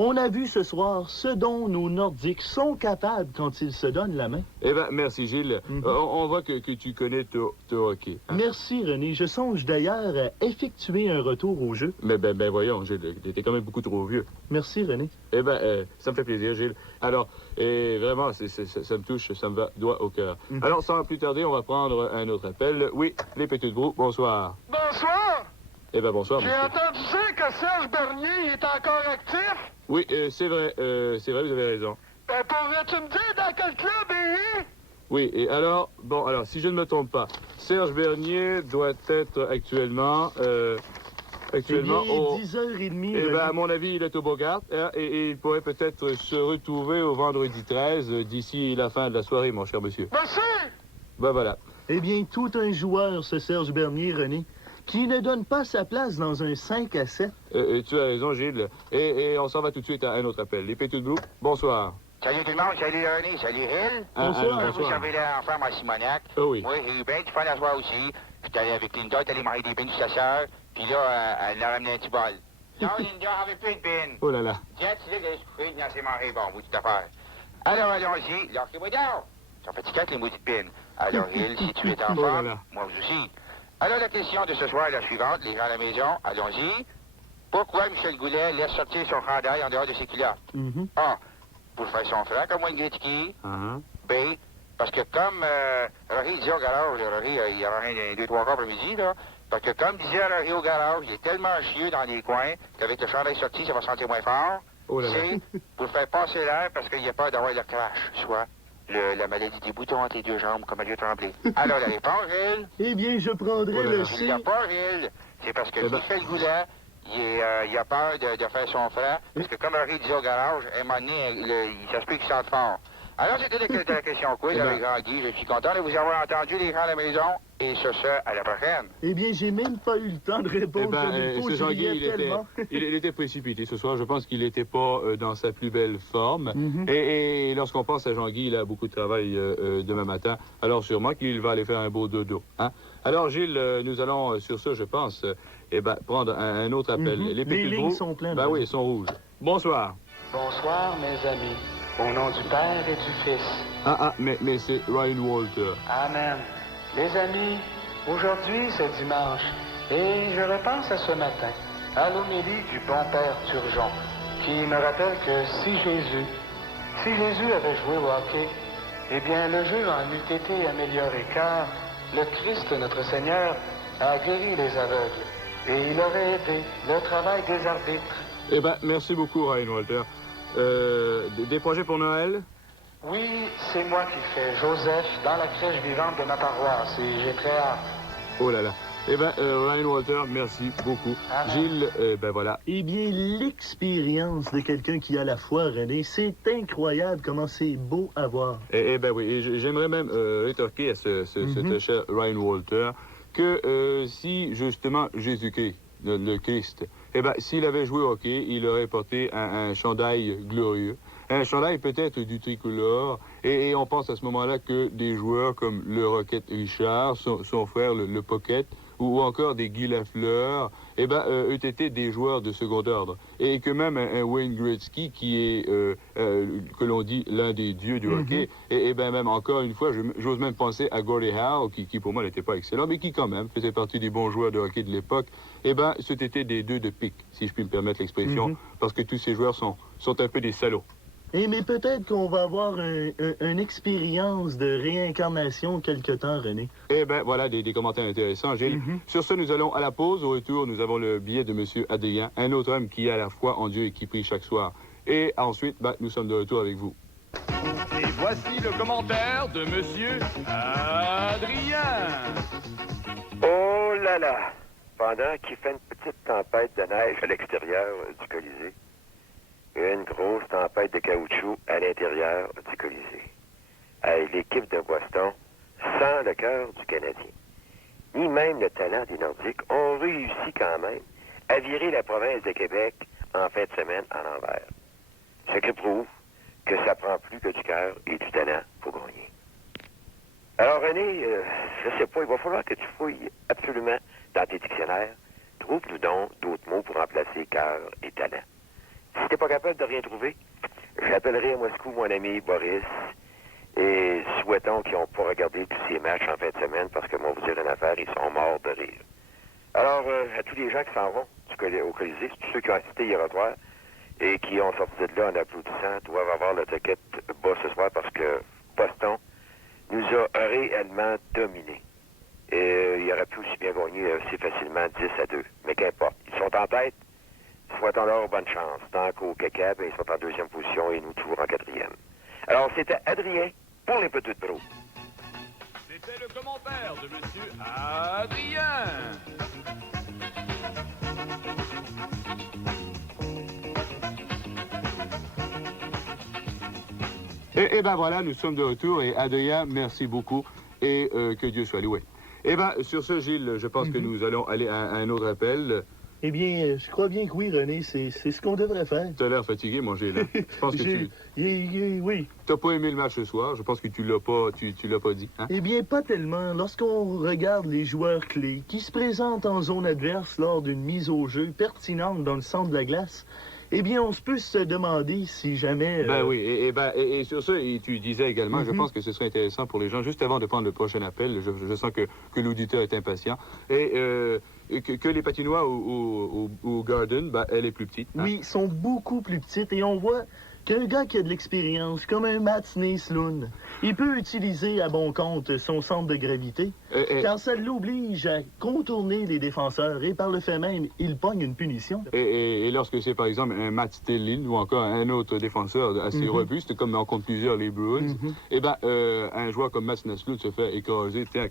On a vu ce soir ce dont nos Nordiques sont capables quand ils se donnent la main. Eh bien, merci Gilles. On voit que tu connais ton hockey. Merci René. Je songe d'ailleurs à effectuer un retour au jeu. Mais ben voyons, Gilles, t'étais quand même beaucoup trop vieux. Merci René. Eh bien, ça me fait plaisir, Gilles. Alors, vraiment, ça me touche, ça me va droit au cœur. Alors, sans plus tarder, on va prendre un autre appel. Oui, les Petites Brous, bonsoir. Bonsoir! Eh bien, bonsoir, J'ai monsieur. entendu dire que Serge Bernier est encore actif. Oui, c'est vrai, vous avez raison. Ben, pourrais-tu me dire dans quel club il est? Oui, et alors, si je ne me trompe pas, Serge Bernier doit être actuellement au... 10h30. Eh bien, à mon avis, il est au Bogart, hein, et il pourrait peut-être se retrouver au vendredi 13, d'ici la fin de la soirée, mon cher monsieur. Merci! Ben voilà. Eh bien, tout un joueur, ce Serge Bernier, René, qui ne donne pas sa place dans un 5 à 7. Tu as raison, Gilles. Et on s'en va tout de suite à un autre appel. Les Petites Brous, bonsoir. Salut tout le monde, salut René, salut Hill. Bonsoir. Vous savez là, enfin, moi, Simonac. Oh oui. Moi, j'ai eu bien du fun à soir aussi. J'étais allé avec Linda, t'es allé marier des bines de sa sœur. Puis là, elle a ramené un petit bol. Non, Linda avait plus de bines. Oh là là. Tiens, tu sais, je suis dans ses marées, bon, vous, toute affaire. Alors, allons-y. Alors, c'est moi d'or. Ils sont fatigués, les maudites bines. Alors, Hill, si tu es en Oh là forme, là. moi aussi. Alors, la question de ce soir est la suivante, les gens à la maison, allons-y. Pourquoi Michel Goulet laisse sortir son chandail en dehors de ses culottes? A. Pour faire son frère comme Wayne Gretzky. B. Parce que comme Rory disait au garage, Rory, il y aura rien 2-3 quarts après-midi, là. Parce que comme disait Rory au garage, il est tellement chieux dans les coins qu'avec le chandail sorti, ça va sentir moins fort. Oh là là. C. Pour faire passer l'air parce qu'il a peur d'avoir le crash, soit la maladie des boutons entre les deux jambes, comme Mario Tremblay. Alors, la réponse, Gilles? Eh bien, je prendrai le C. Il n'y a pas, Gilles. C'est parce que Michel Goulet, il a peur de faire son frère. Parce que comme Henri disait au garage, à un moment donné, ça se peut qu'il sente fort. Alors, c'était la question quiz avec Grand Guy. Je suis content de vous avoir entendu, les gens à la maison. Et sur ce, à la prochaine. Eh bien, j'ai même pas eu le temps de répondre comme il faut. Ce Jean-Guy, il était précipité ce soir. Je pense qu'il n'était pas dans sa plus belle forme. Et lorsqu'on pense à Jean-Guy, il a beaucoup de travail demain matin. Alors, sûrement qu'il va aller faire un beau dodo. Hein? Alors, Gilles, nous allons, sur ce, je pense, prendre un autre appel. Les lignes sont pleines. Ben oui, ils sont rouges. Bonsoir. Bonsoir, mes amis. Au nom du Père et du Fils. Mais c'est Ryan Walter. Amen. Les amis, aujourd'hui c'est dimanche et je repense à ce matin, à l'homélie du bon Père Turgeon, qui me rappelle que si Jésus avait joué au hockey, eh bien le jeu en eût été amélioré car le Christ notre Seigneur a guéri les aveugles et il aurait aidé le travail des arbitres. Eh bien, merci beaucoup Ryan Walter. Des projets pour Noël? Oui, c'est moi qui fais Joseph dans la crèche vivante de ma paroisse et j'ai très hâte. Oh là là. Eh bien, Ryan Walter, merci beaucoup. Gilles, voilà. Eh bien, l'expérience de quelqu'un qui a la foi, René, c'est incroyable comment c'est beau à voir. Eh bien oui, et j'aimerais même rétorquer à ce cher Ryan Walter que si, justement, Jésus-Christ, le Christ, eh bien, s'il avait joué au hockey, il aurait porté un chandail glorieux. Un chandail peut-être du tricolore, et on pense à ce moment-là que des joueurs comme le Rocket Richard, son frère le Pocket, ou encore des Guy Lafleur, eût été des joueurs de second ordre. Et que même un Wayne Gretzky, qui est, que l'on dit, l'un des dieux du hockey, et même encore une fois, j'ose même penser à Gordie Howe, qui pour moi n'était pas excellent, mais qui quand même faisait partie des bons joueurs de hockey de l'époque, c'était des deux de pique, si je puis me permettre l'expression, parce que tous ces joueurs sont un peu des salauds. Mais peut-être qu'on va avoir une expérience de réincarnation quelque temps, René. Eh bien, voilà des commentaires intéressants, Gilles. Sur ce, nous allons à la pause. Au retour, nous avons le billet de M. Adrien, un autre homme qui a la foi en Dieu et qui prie chaque soir. Et ensuite, nous sommes de retour avec vous. Et voici le commentaire de M. Adrien. Oh là là! Pendant qu'il fait une petite tempête de neige à l'extérieur du Colisée, une grosse tempête de caoutchouc à l'intérieur du Colisée. L'équipe de Boston, sans le cœur du Canadien, ni même le talent des Nordiques, ont réussi quand même à virer la province de Québec en fin de semaine en envers. Ce qui prouve que ça prend plus que du cœur et du talent pour gagner. Alors René, je sais pas, il va falloir que tu fouilles absolument dans tes dictionnaires. Trouve-nous donc d'autres mots pour remplacer cœur et talent. Si t'es pas capable de rien trouver, j'appellerai à Moscou mon ami Boris et souhaitons qu'ils n'ont pas regardé tous ces matchs en fin de semaine parce que moi, vous dire une affaire, ils sont morts de rire. Alors, à tous les gens qui s'en vont au Colisée, tous ceux qui ont assisté hier soir et qui ont sorti de là en applaudissant, doivent avoir le ticket bas ce soir parce que Boston nous a réellement dominés. Et il aurait pu aussi bien gagner aussi facilement 10-2. Mais qu'importe, ils sont en tête. Souhaitons-leur bonne chance. Tant qu'au Québec, ils sont en deuxième position et nous toujours en quatrième. Alors, c'était Adrien pour les petites pros. C'était le commentaire de Monsieur Adrien. Et ben voilà, nous sommes de retour et Adrien, merci beaucoup et que Dieu soit loué. Et ben sur ce, Gilles, je pense que nous allons aller à un autre appel. Eh bien, je crois bien que oui, René, c'est ce qu'on devrait faire. Tu as l'air fatigué, mon Gilles. Je pense que oui. T'as pas aimé le match ce soir. Je pense que tu l'as pas dit. Hein? Eh bien, pas tellement. Lorsqu'on regarde les joueurs clés qui se présentent en zone adverse lors d'une mise au jeu pertinente dans le centre de la glace, eh bien, on peut se demander si jamais... Ben oui, et sur ce, et tu disais également, je pense que ce serait intéressant pour les gens, juste avant de prendre le prochain appel, je sens que l'auditeur est impatient, et que les patinoires au Garden, ben, elle est plus petite. Hein? Oui, sont beaucoup plus petites, et on voit qu'un gars qui a de l'expérience, comme un Mats Naslund, il peut utiliser à bon compte son centre de gravité, car ça l'oblige à contourner les défenseurs, et par le fait même, il pogne une punition. Et lorsque c'est par exemple un Matt Stellin ou encore un autre défenseur assez robuste, comme on compte plusieurs les Bruins, eh ben, un joueur comme Mats Naslund se fait écraser, tiens,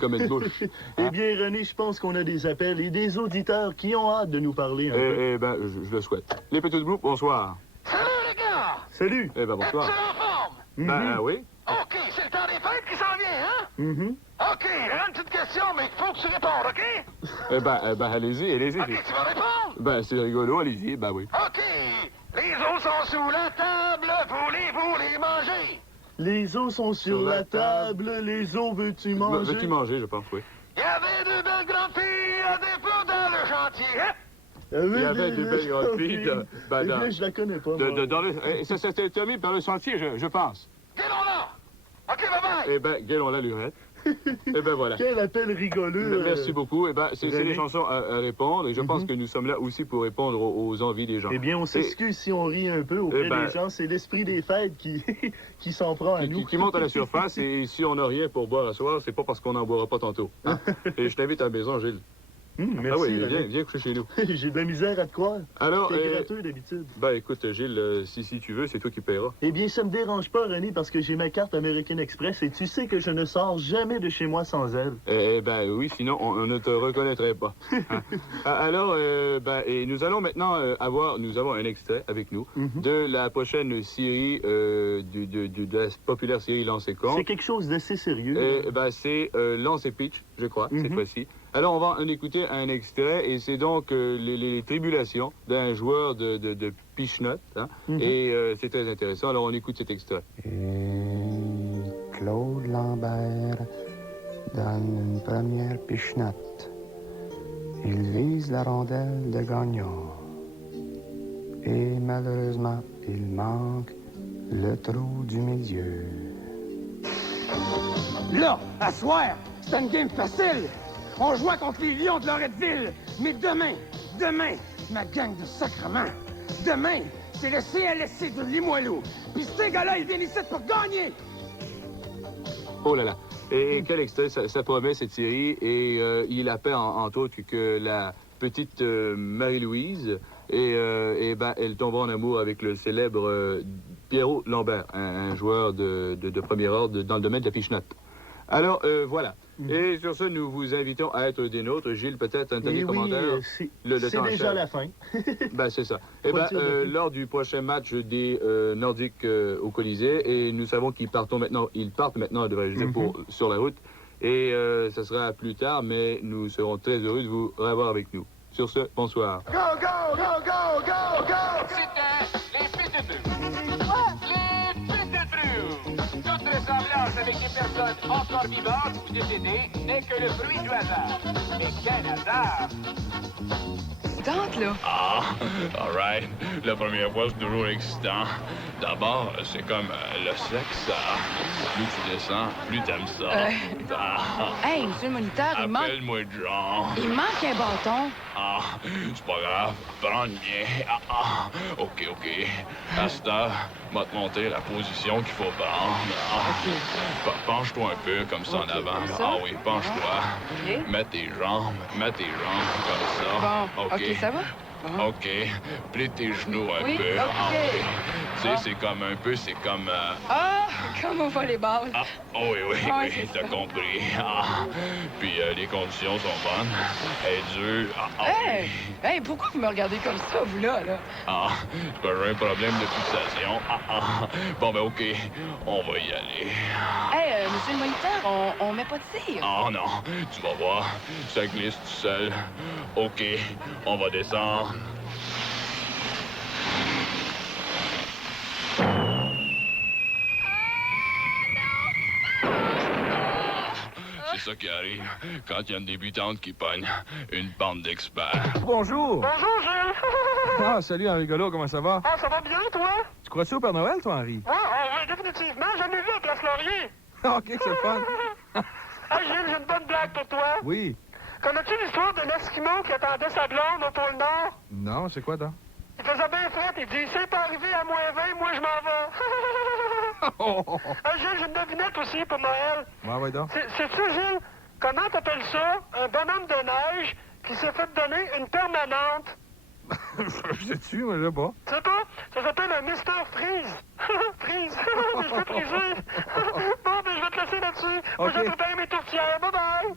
comme une bouche. Eh bien, René, je pense qu'on a des appels et des auditeurs qui ont hâte de nous parler un peu. Eh bien, je le souhaite. Les petites groupes, bonsoir. Salut, les gars! Salut! Eh ben, bonsoir. Êtes-vous en forme? Ben, oui. OK, c'est le temps des fêtes qui s'en vient, hein? OK, j'ai une petite question, mais il faut que tu répondes, OK? Eh ben, allez-y. OK, tu vas répondre? Ben, c'est rigolo, allez-y, ben oui. OK, les os sont sous la table, voulez-vous les manger? Les os sont sur la table, les os veux-tu manger? Veux-tu manger, je pense, oui. Il y avait deux belles grandes filles à dépôt dans le chantier, hein? Il y avait des belles grandes filles je la connais pas. Ça s'était terminé par le sentier, je pense. Guélons-la! OK, bye-bye! Eh ben, guélons-la, lurette. Eh ben voilà. Quel appel rigolo. Merci beaucoup. Eh ben, c'est des chansons à répondre et je pense que nous sommes là aussi pour répondre aux envies des gens. Eh bien, on s'excuse si on rit un peu auprès des gens. C'est l'esprit des fêtes qui s'en prend à nous. Qui monte à la surface et si on n'a rien pour boire à soir, c'est pas parce qu'on n'en boira pas tantôt. Hein? Et je t'invite à la maison, Gilles. Merci. Ah oui, viens coucher chez nous. J'ai de la misère à te croire. Alors, t'es gratteux d'habitude. Ben écoute, Gilles, si tu veux, c'est toi qui paieras. Eh bien, ça me dérange pas, René, parce que j'ai ma carte American Express et tu sais que je ne sors jamais de chez moi sans elle. Eh ben oui, sinon on ne te reconnaîtrait pas. Hein? Alors, et nous allons maintenant nous avons un extrait avec nous de la prochaine série de la populaire série Lance et Compte. C'est quelque chose d'assez sérieux. C'est Lance et Pitch, je crois, cette fois-ci. Alors, on va en écouter un extrait, et c'est donc les tribulations d'un joueur de Pichenot, hein? Et c'est très intéressant. Alors, on écoute cet extrait. Et Claude Lambert donne une première pichenotte. Il vise la rondelle de Gagnon. Et malheureusement, il manque le trou du milieu. Là, à soir, c'est une game facile. On jouait contre les Lions de Loretteville. Mais demain, ma gang de sacrement, demain, c'est le CLSC de Limoilou. Puis ces gars-là, ils viennent ici pour gagner. Oh là là. Et quel extrait, ça promet cette série. Et il appelle entre autres que la petite Marie-Louise, elle tombe en amour avec le célèbre Pierrot Lambert, un joueur de premier ordre dans le domaine de la pichenotte. Alors, voilà. Et sur ce, nous vous invitons à être des nôtres. Gilles, peut-être un dernier commentaire? C'est déjà la fin. Ben, c'est ça. Lors du prochain match des Nordiques au Colisée, et nous savons qu'ils partent maintenant, devrais-je dire, sur la route. Et ça sera plus tard, mais nous serons très heureux de vous revoir avec nous. Sur ce, bonsoir. Go, go, go, go, go, go! C'était les Péteux. Les Péteux. Toute ressemblance avec des personnes encore vivantes ou décédées n'est que le fruit du hasard. Mais quel hasard! Tente, là. Ah, all right. La première fois, c'est toujours excitant. D'abord, c'est comme le sexe. Plus tu descends, plus t'aimes ça. Hey, monsieur le moniteur, il manque... Appelle-moi John. Il manque un bâton. Ah, c'est pas grave. Prends le mien. OK. À cette heure, va te montrer la position qu'il faut prendre. Penche-toi un peu, comme ça en avant. Ça? Ah oui, penche-toi. Mets tes jambes comme ça. Bon, OK, ça va? OK. Plie tes genoux un Oui, peu. OK. Oui. Tu sais, c'est comme... Comme au volleyball. Oui, c'est t'as ça. compris. Puis les conditions sont bonnes. Elle est dure. Hey, pourquoi vous me regardez comme ça, vous, là? C'est pas j'ai un problème de fixation. Bon, ben, OK. On va y aller. Hey, monsieur le moniteur, on met pas de cire. Non. Tu vas voir. Ça glisse tout seul. OK. On va descendre. C'est ça qui arrive quand il y a une débutante qui pogne une bande d'experts. Bonjour. Bonjour, Gilles. Salut, Henri Golo, comment ça va? Ça va bien, toi? Tu crois-tu au Père Noël, toi, Henri? Oui, définitivement. J'en ai vu à Place Laurier. OK, c'est le fun. Hey, Gilles, j'ai une bonne blague pour toi. Oui. Connais-tu l'histoire d'un Esquimau qui attendait sa blonde au pôle Nord? Non, c'est quoi, donc? Il faisait bien fret. Il dit, c'est arrivé à -20, moi, je m'en vais. Hey, Gilles, j'ai une devinette aussi pour Noël. Ouais, donc. Sais-tu, Gilles, comment t'appelles ça? Un bonhomme de neige qui s'est fait donner une permanente. Je sais-tu, moi, je sais pas. Tu sais pas? Ça s'appelle un Mr. Freeze. Freeze. Je peux friser. Bon, ben, je vais te laisser là-dessus. Moi, je vais préparer mes tourtières. Bye-bye.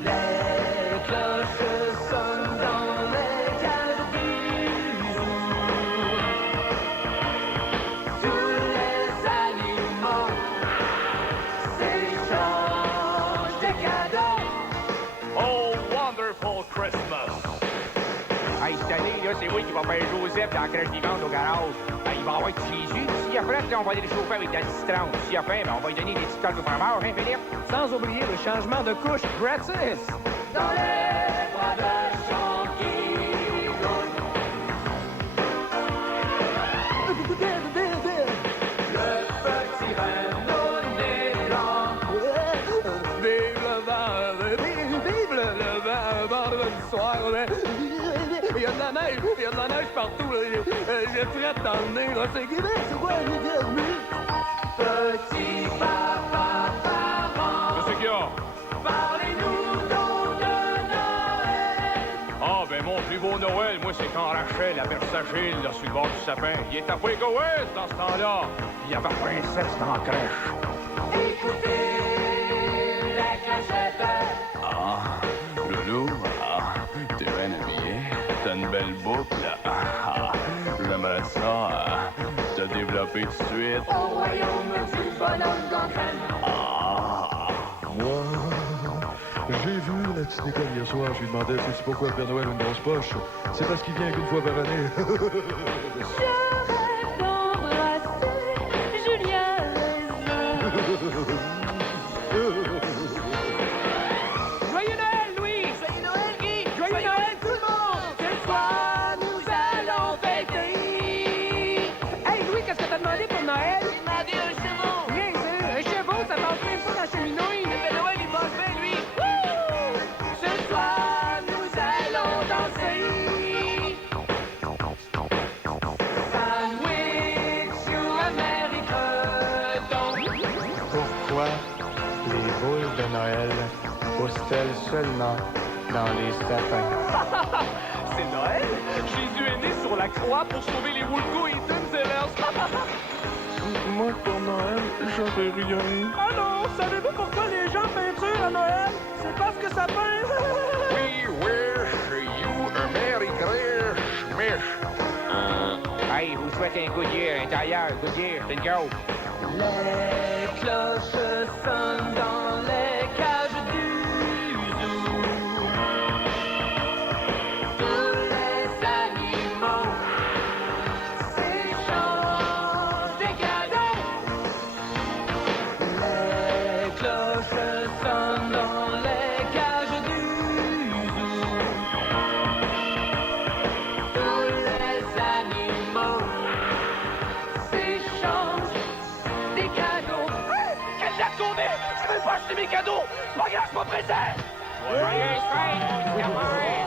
Les cloches sonnent dans les cadres du jour. Tous les animaux s'échangent des cadeaux. Oh, wonderful Christmas! Hey, cette année, là, c'est moi qui va faire Joseph dans la crèche vivante au garage. Il va avoir de Jésus. S'il a faim, on va aller le chauffer avec de la citron. S'il a faim, on va lui donner des petites coques au fromage, hein, Philippe? Sans oublier le changement de couche gratis. Dans les bois de champs qui roulent. Le petit reine au nez blanc. Vive le vent, vendredi soir. Il y a de la neige partout. J'ai frette dans le nez. C'est quoi lui? Petit papa parent. Qu'est-ce qu'il y a? Parlez-nous donc de Noël. Ben mon plus beau Noël, moi, c'est quand Rachel, la berce Agile, là, sur le bord du sapin. Il est à Fuego-Ouest dans ce temps-là. Il y avait princesse dans la crèche. Écoutez les clochettes. Loulou, t'es bien habillé. T'as une belle boucle. J'aimerais ça te développer tout de suite. Au royaume du bonhomme d'entraîne. Moi, j'ai vu la petite école hier soir. Je lui demandais, sais-tu pourquoi le Père Noël a une grosse poche? C'est parce qu'il vient qu'une fois par année. J'arrête d'embrasser Julien Joyeux Noël, Louis! Joyeux Noël, Guy! Joyeux Noël, tout le monde! Ce soir, nous allons fêter. Hey, Louis, qu'est-ce que t'as demandé pour Noël? J'ai demandé un cheval. Rien, un cheval, ça passe même pas dans la cheminouille. Le Père Noël, il passe bien, lui. Wouh! Ce soir, nous allons danser. Sandwich sur Amérique. Pourquoi les boules de Noël poussent-elles seulement dans les sapins? C'est Noël? Jésus est né sur la croix pour sauver les Woolco et Tunzellers. Moi, pour Noël, j'aurais rien. Ah non, savez-vous pourquoi les gens peinturent à Noël? C'est parce que ça peint. We wish fiche. Hey, vous souhaitez un Goodyear intérieur. Goodyear, c'est une grosse. Les cloches sonnent dans les cages du zoo. Tous les animaux s'échangent des cadeaux. Les cloches sonnent dans les cages du zoo. Tous les animaux s'échangent des cadeaux. Quelle date qu'on est? Je veux pas acheter mes cadeaux! Pas grave, je suis pas présent! Joyeuse fête, Mr. Marin!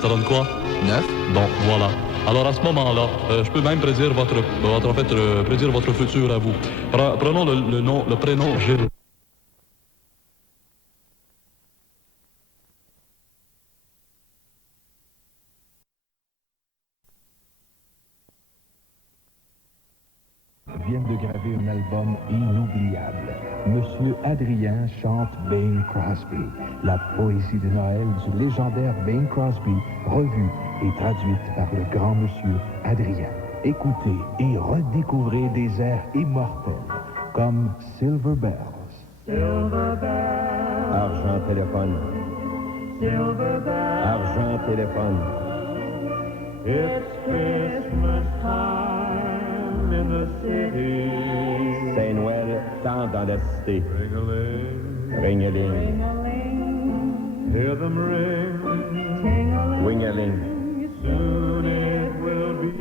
Ça donne quoi? 9. Bon, voilà. Alors à ce moment-là, je peux même prédire prédire votre futur à vous. Prenons le prénom Gilles. Viennent de graver un album inoubliable. Monsieur Adrien chante Bing Crosby, la poésie de Noël du légendaire Bing Crosby, revue et traduite par le grand Monsieur Adrien. Écoutez et redécouvrez des airs immortels comme Silver Bells. Silver bells. Argent téléphone. Silver bells. Argent téléphone. It's Christmas time in the city. Saint-Noël tant dans la cité. Ring-a-ling. Hear them ring. Wing-a-ling. Soon it will be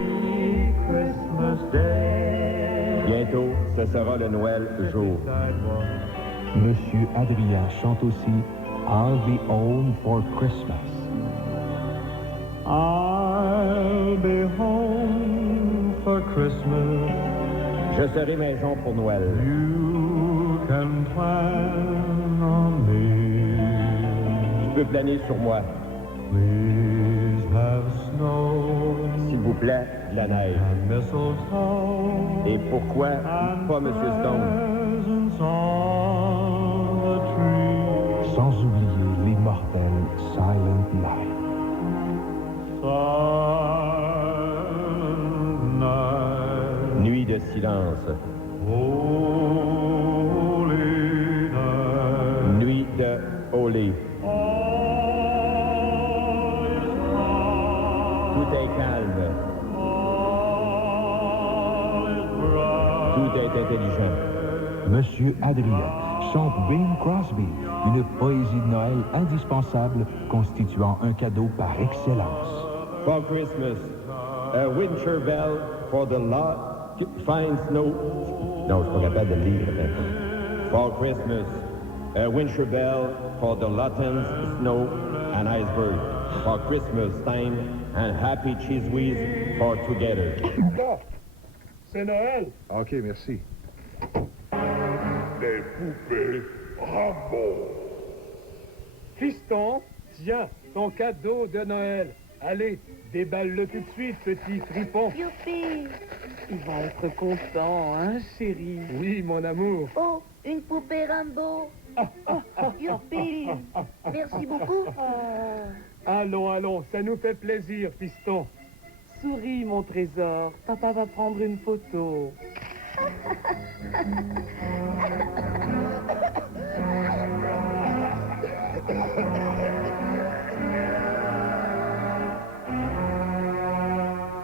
Christmas Day. Bientôt, ce sera le Noël jour. Monsieur Adrien chante aussi I'll be home for Christmas. I'll be home for Christmas. Je serai maison pour Noël. You can plan on me. Tu peux planer sur moi. Please have snow. S'il vous plaît, la neige. And mistletoe. Et pourquoi pas Monsieur Stone? Presents on the tree. Sans oublier l'immortel Silent Night. Silent night. Nuit de silence. Holy night. Nuit de Holy. Tout est calme. Tout est intelligent. Monsieur Adrien chante Bing Crosby, une poésie de Noël indispensable constituant un cadeau par excellence. For Christmas, a winter bell for the fine snow. Non, je suis pas capable de le lire. For Christmas, a winter bell for the Lawtons, snow and iceberg. For Christmas time and happy cheese whiz for together. Bon, c'est Noël. OK, merci. Les poupées Rambo. Fiston, tiens, ton cadeau de Noël. Allez, déballe-le tout de suite, petit fripon. Youpi! Il va être content, hein, chérie? Oui, mon amour. Oh, une poupée Rambo. Youpi! Merci beaucoup. Allons, ça nous fait plaisir, Fiston. Souris, mon trésor. Papa va prendre une photo.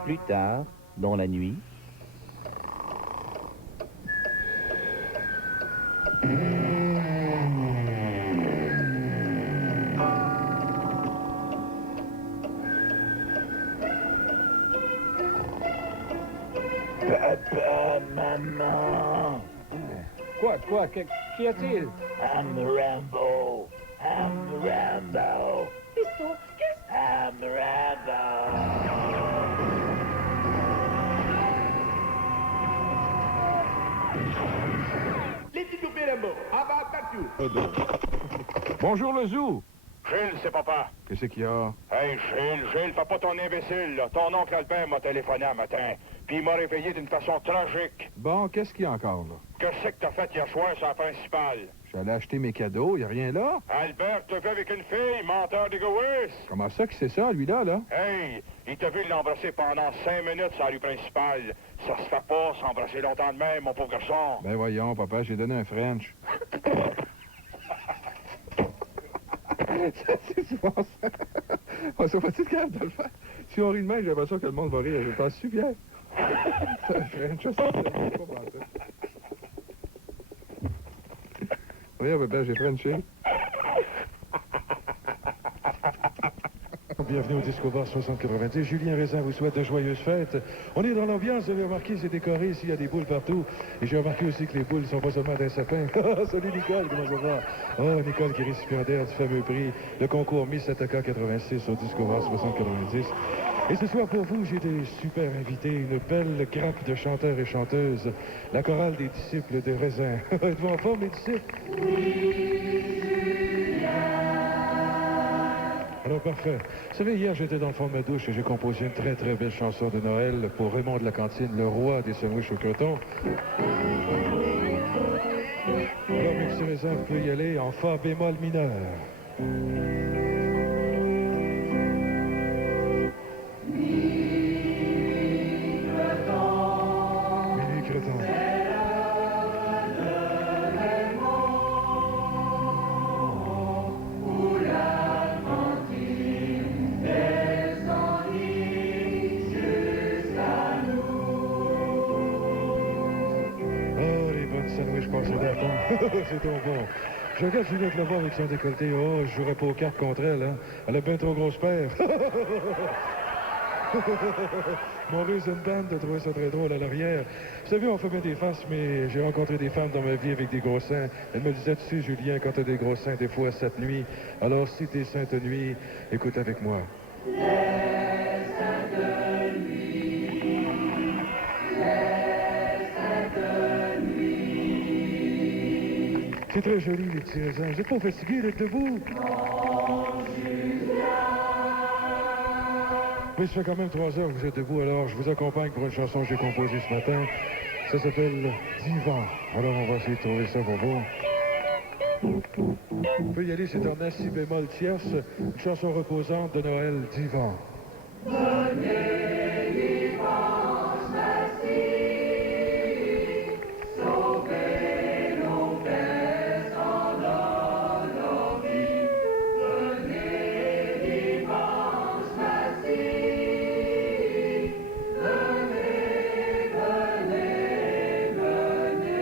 Plus tard, dans la nuit, Papa, maman. Quoi? Qu'y a-t-il? I'm Rambo. I'm Rambo. I'm Rambo. Bonjour, le zoo. Gilles, c'est papa. Qu'est-ce qu'il y a? Hey, Gilles, fais pas ton imbécile, là. Ton oncle Albert m'a téléphoné un matin, puis il m'a réveillé d'une façon tragique. Bon, qu'est-ce qu'il y a encore, là? Qu'est-ce que t'as fait hier soir sur la principale? J'allais acheter mes cadeaux, y a rien là? Albert t'a vu avec une fille, menteur d'égoïste. Comment ça que c'est ça, lui-là, là? Hey, il t'a vu l'embrasser pendant 5 minutes sur la rue principale. Ça se fait pas s'embrasser longtemps de même, mon pauvre garçon. Ben voyons, papa, j'ai donné un French. C'est souvent ça. On se va-tu capable de le faire? Si on rit de même, j'ai l'impression que le monde va rire. Je t'en suis bien. C'est un French, ça, c'est pas pensé. Voyons, papa, j'ai Frenché. Bienvenue au Disco Bar 6090. Julien Raisin vous souhaite de joyeuses fêtes. On est dans l'ambiance, vous avez remarqué, c'est décoré ici, il y a des boules partout. Et j'ai remarqué aussi que les boules ne sont pas seulement d'un sapin. Salut Nicole, comment ça va? Oh, Nicole qui est récipiendaire du fameux prix, le concours Miss Ataka 86 au Disco Bar 6090. Et ce soir pour vous, j'ai des super invités, une belle grappe de chanteurs et chanteuses, la chorale des disciples de Raisin. Êtes-vous en forme, les disciples? Alors, parfait. Vous savez, hier, j'étais dans le fond de ma douche et j'ai composé une très, très belle chanson de Noël pour Raymond de la Cantine, le roi des sandwichs au coton. Alors, Mixé Raisin, vous pouvez y aller en fa bémol mineur. Minuit creton. C'est trop bon. Je regarde Juliette Lavoie avec son décolleté. Oh, je jouerais pas aux cartes contre elle, hein. Elle a bien trop grosse paire. Mon raisin band a trouvé ça très drôle à l'arrière. Vous savez, on fait bien des faces, mais j'ai rencontré des femmes dans ma vie avec des gros seins. Elles me disaient, tu sais, Julien, quand t'as des gros seins, des fois, cette nuit. Alors, si t'es sainte nuit, écoute avec moi. C'est très joli, les petits raisins. Vous êtes pas fatigués d'être debout? Non, oui, ça fait quand même 3 heures que vous êtes debout, alors je vous accompagne pour une chanson que j'ai composée ce matin. Ça s'appelle Divan. Alors, on va essayer de trouver ça pour vous. On peut y aller, c'est en si bémol tierce, une chanson reposante de Noël, Divan. Venez, dimanche, merci, sauvez nos peines en nos vies. Venez, dimanche, merci, venez, venez, venez.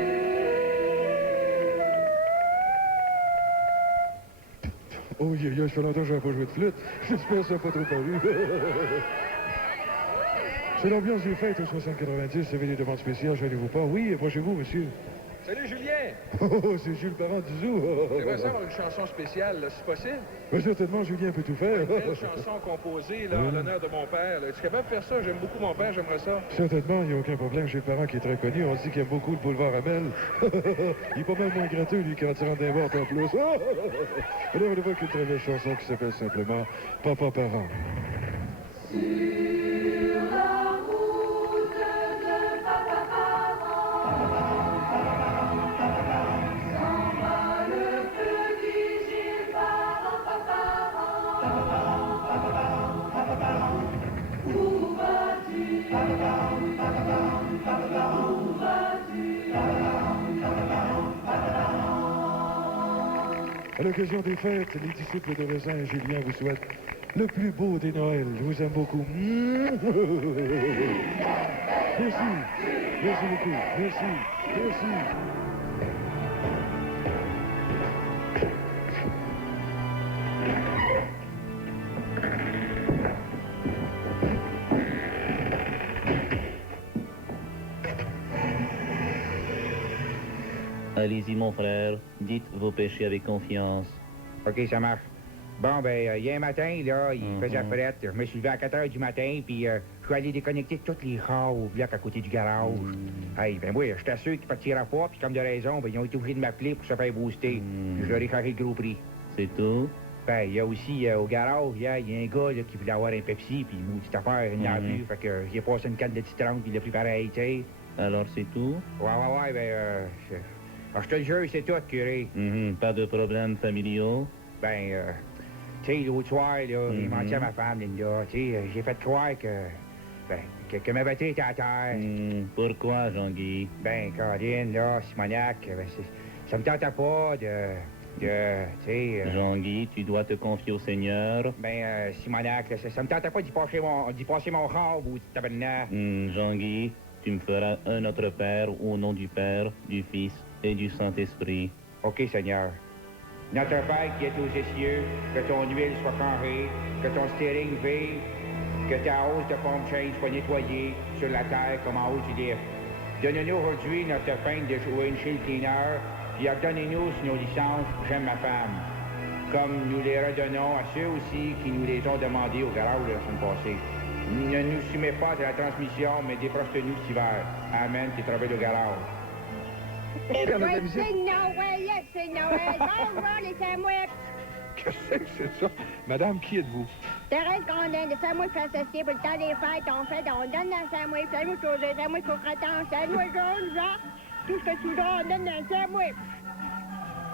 Oh, ça fait longtemps que je n'avais pas joué de flûte. J'espère que ça n'a pas trop paru. C'est l'ambiance des fêtes au 60-90. Vous avez des demandes spéciales, je vous pas. Oui, approchez-vous, monsieur. Salut, Julien! Oh, c'est Jules Parent du Zoo. J'aimerais ça avoir une chanson spéciale, là, si possible. Mais certainement, Julien peut tout faire. Une belle chanson composée là, en l'honneur de mon père. Es-tu capable de faire ça? J'aime beaucoup mon père, j'aimerais ça. Certainement, il n'y a aucun problème. Jules Parent qui est très connu. On dit qu'il aime beaucoup le boulevard Hamel. Il est pas même moins gratteux, lui, quand il rentre des bords en plus. Alors, on évoque une très belle chanson qui s'appelle simplement Papa Parent. À l'occasion des fêtes, les disciples de Raisin et Julien vous souhaitent le plus beau des Noëls. Je vous aime beaucoup. Merci. Merci beaucoup. Merci. Merci. Allez-y, mon frère. Dites vos péchés avec confiance. OK, ça marche. Bon, ben, hier matin, là, il faisait frette. Je me suis levé à 4 heures du matin, puis je suis allé déconnecter tous les chars au bloc à côté du garage. Hey, ben oui, j'étais sûr qu'ils partiraient pas, puis comme de raison, ben, ils ont été obligés de m'appeler pour se faire booster. Je leur ai chargé le gros prix. C'est tout? Ben, il y a aussi, au garage, il y a un gars là, qui voulait avoir un Pepsi, puis une petite affaire, il n'a plus, fait que j'ai passé une canne de citron, puis il a pris pareil, tu sais. Alors, c'est tout? Ouais, ben, je te le jure, c'est tout, curé. Pas de problèmes familiaux? Ben, tu sais, l'autre soir, là, j'ai menti à ma femme, Linda. Tu sais, j'ai fait croire que ma batterie était à terre. Pourquoi, Jean-Guy? Ben, Caroline, là, Simonac, ça me tentait pas tu sais... Jean-Guy, tu dois te confier au Seigneur. Ben, Simonac, ça me tentait pas d'y passer mon rang, vous, tabarnak. Jean-Guy, tu me feras un autre Père au nom du Père, du Fils et du Saint-Esprit. OK, Seigneur. Notre Père qui est aux cieux, que ton huile soit carrée, que ton steering vive, que ta hausse de pompe chaîne soit nettoyée sur la terre comme en haut du livre. Donne-nous aujourd'hui notre pain de windshield cleaner, puis ordonnez-nous sur nos licences J'aime ma femme, comme nous les redonnons à ceux aussi qui nous les ont demandés au garage la semaine passée. Ne nous soumets pas à la transmission, mais déproche-nous cet hiver. Amen, qui travaille au garage. C'est Noël, c'est Noël. Bonjour, les sandwichs. Qu'est-ce que c'est ça? Madame, qui êtes-vous? Thérèse Grondin, de sandwich associé pour le temps des fêtes. On donne dans le sandwich, sandwich rosé, sandwich au gratin, sandwich jaune, genre. Tout ce que tu dois, on donne dans le sandwich.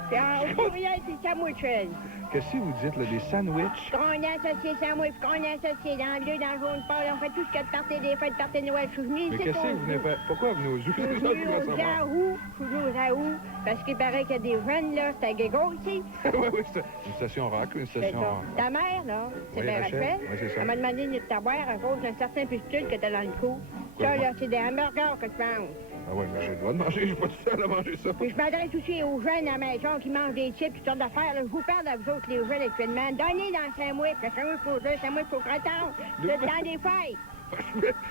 Puis au courriel, c'est sandwiches. Qu'est-ce que vous dites, là, des sandwichs? Qu'on a associé sandwich, qu'on a associé dans le bleu, dans le jaune, pâle. On fait tout ce qu'il y a de partir des fêtes, partir de Noël. Je suis venue Mais ici qu'est-ce que vous venez faire? Pourquoi vous venez aux Je suis venue au Raoult, parce qu'il paraît qu'il y a des jeunes, là, c'est à Guégo ici. Oui, c'est une station rock, une station... Ta mère, là, c'est Oui, bien Rachel. Rachel. Oui, c'est ça. Elle m'a demandé de t'avoir à cause d'un certain pustule que t'as dans le cou. Ça, là, c'est des hamburgers que tu manges. Ah oui, mais j'ai le droit de manger, je suis pas tout seul à manger ça. Puis je m'adresse aussi aux jeunes à la maison qui mangent des chips, toutes sortes d'affaires. Là. Je vous parle à vous autres, les jeunes, actuellement. Donnez dans le sandwich, le sandwich posé, le sandwich au gratin. C'est dans des fêtes.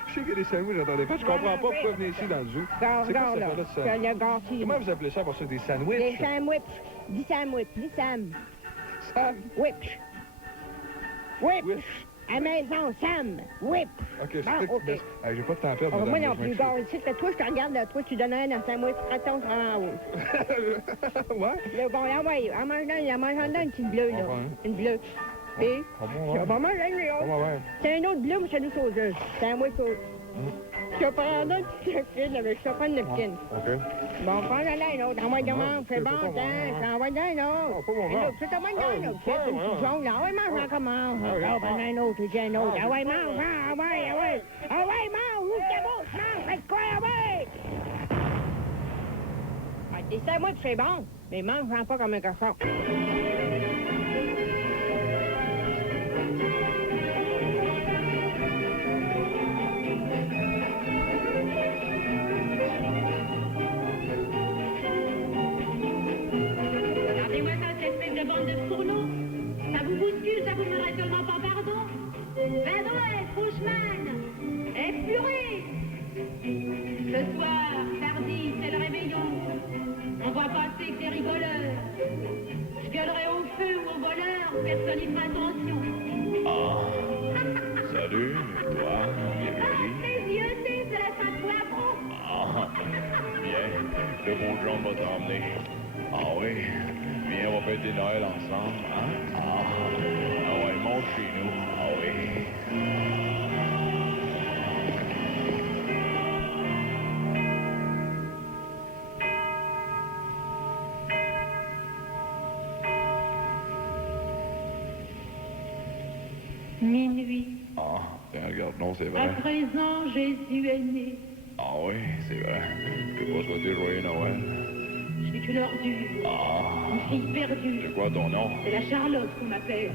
Je sais qu'il y a des sandwichs, j'entendais pas. Je comprends pas pourquoi venir ici dans le zoo. C'est quoi cette affaire-là de sandwich? Comment vous appelez ça pour ça, des sandwichs? Des sandwichs. Dis sandwich, dis Sam. Whip. Whip. À la maison, Sam. Whip. OK, c'est bon, OK. J'ai pas de temps à perdre, Moi madame, non plus. Bon, ici, c'est toi, je te regarde, là. Toi, tu donnerais dans le sandwich, gratin, en haut. Ouais? Là, bon, envoyez. En mangeant là, une petite bleue, là. Une bleue. Puis, on va manger une autre. C'est un autre bleu, mais c'est nous sauceuse. C'est un moi sauce. Je vais prendre un petit napkin avec ça, pas de napkin. OK. Bon, prends-en un autre. Envoie de mange, c'est bon, tiens. Envoie un autre. C'est un autre. C'est une petite jaune, là. Envoie, mange encore, mange. Prends un autre, j'ai un autre. Envoie, mange, envoie. Envoie, mange, ouvre ta bouche, mange, fais quoi, envoie. Des sandwichs, c'est bon, mais mange pas comme un cochon. Regardez-moi ça, cette espèce de bande de fourneaux. Ça vous bouscule, ça vous demanderait seulement pas pardon. Ben ouais, Fauchman, épuré. Ce soir, mardi, c'est le réveillon. On va passer que des rigoleurs. Je gueulerai au feu ou au voleur, personne n'y fera attention. Salut, et toi, bienvenue. Les yeux, c'est la Saint-Poivron. Bien, le bon Jean va t'emmener. Ah oui, viens, on va fêter Noël ensemble, hein? Ah ouais, monte chez nous, ah oui. Minuit. Tiens, regarde, non, c'est À vrai. présent, Jésus est né. Ah oui, c'est vrai. Je peux pas souhaiter joyeux Noël. Je suis une ordure. Une fille perdue. C'est quoi ton nom? C'est la Charlotte qu'on m'appelle.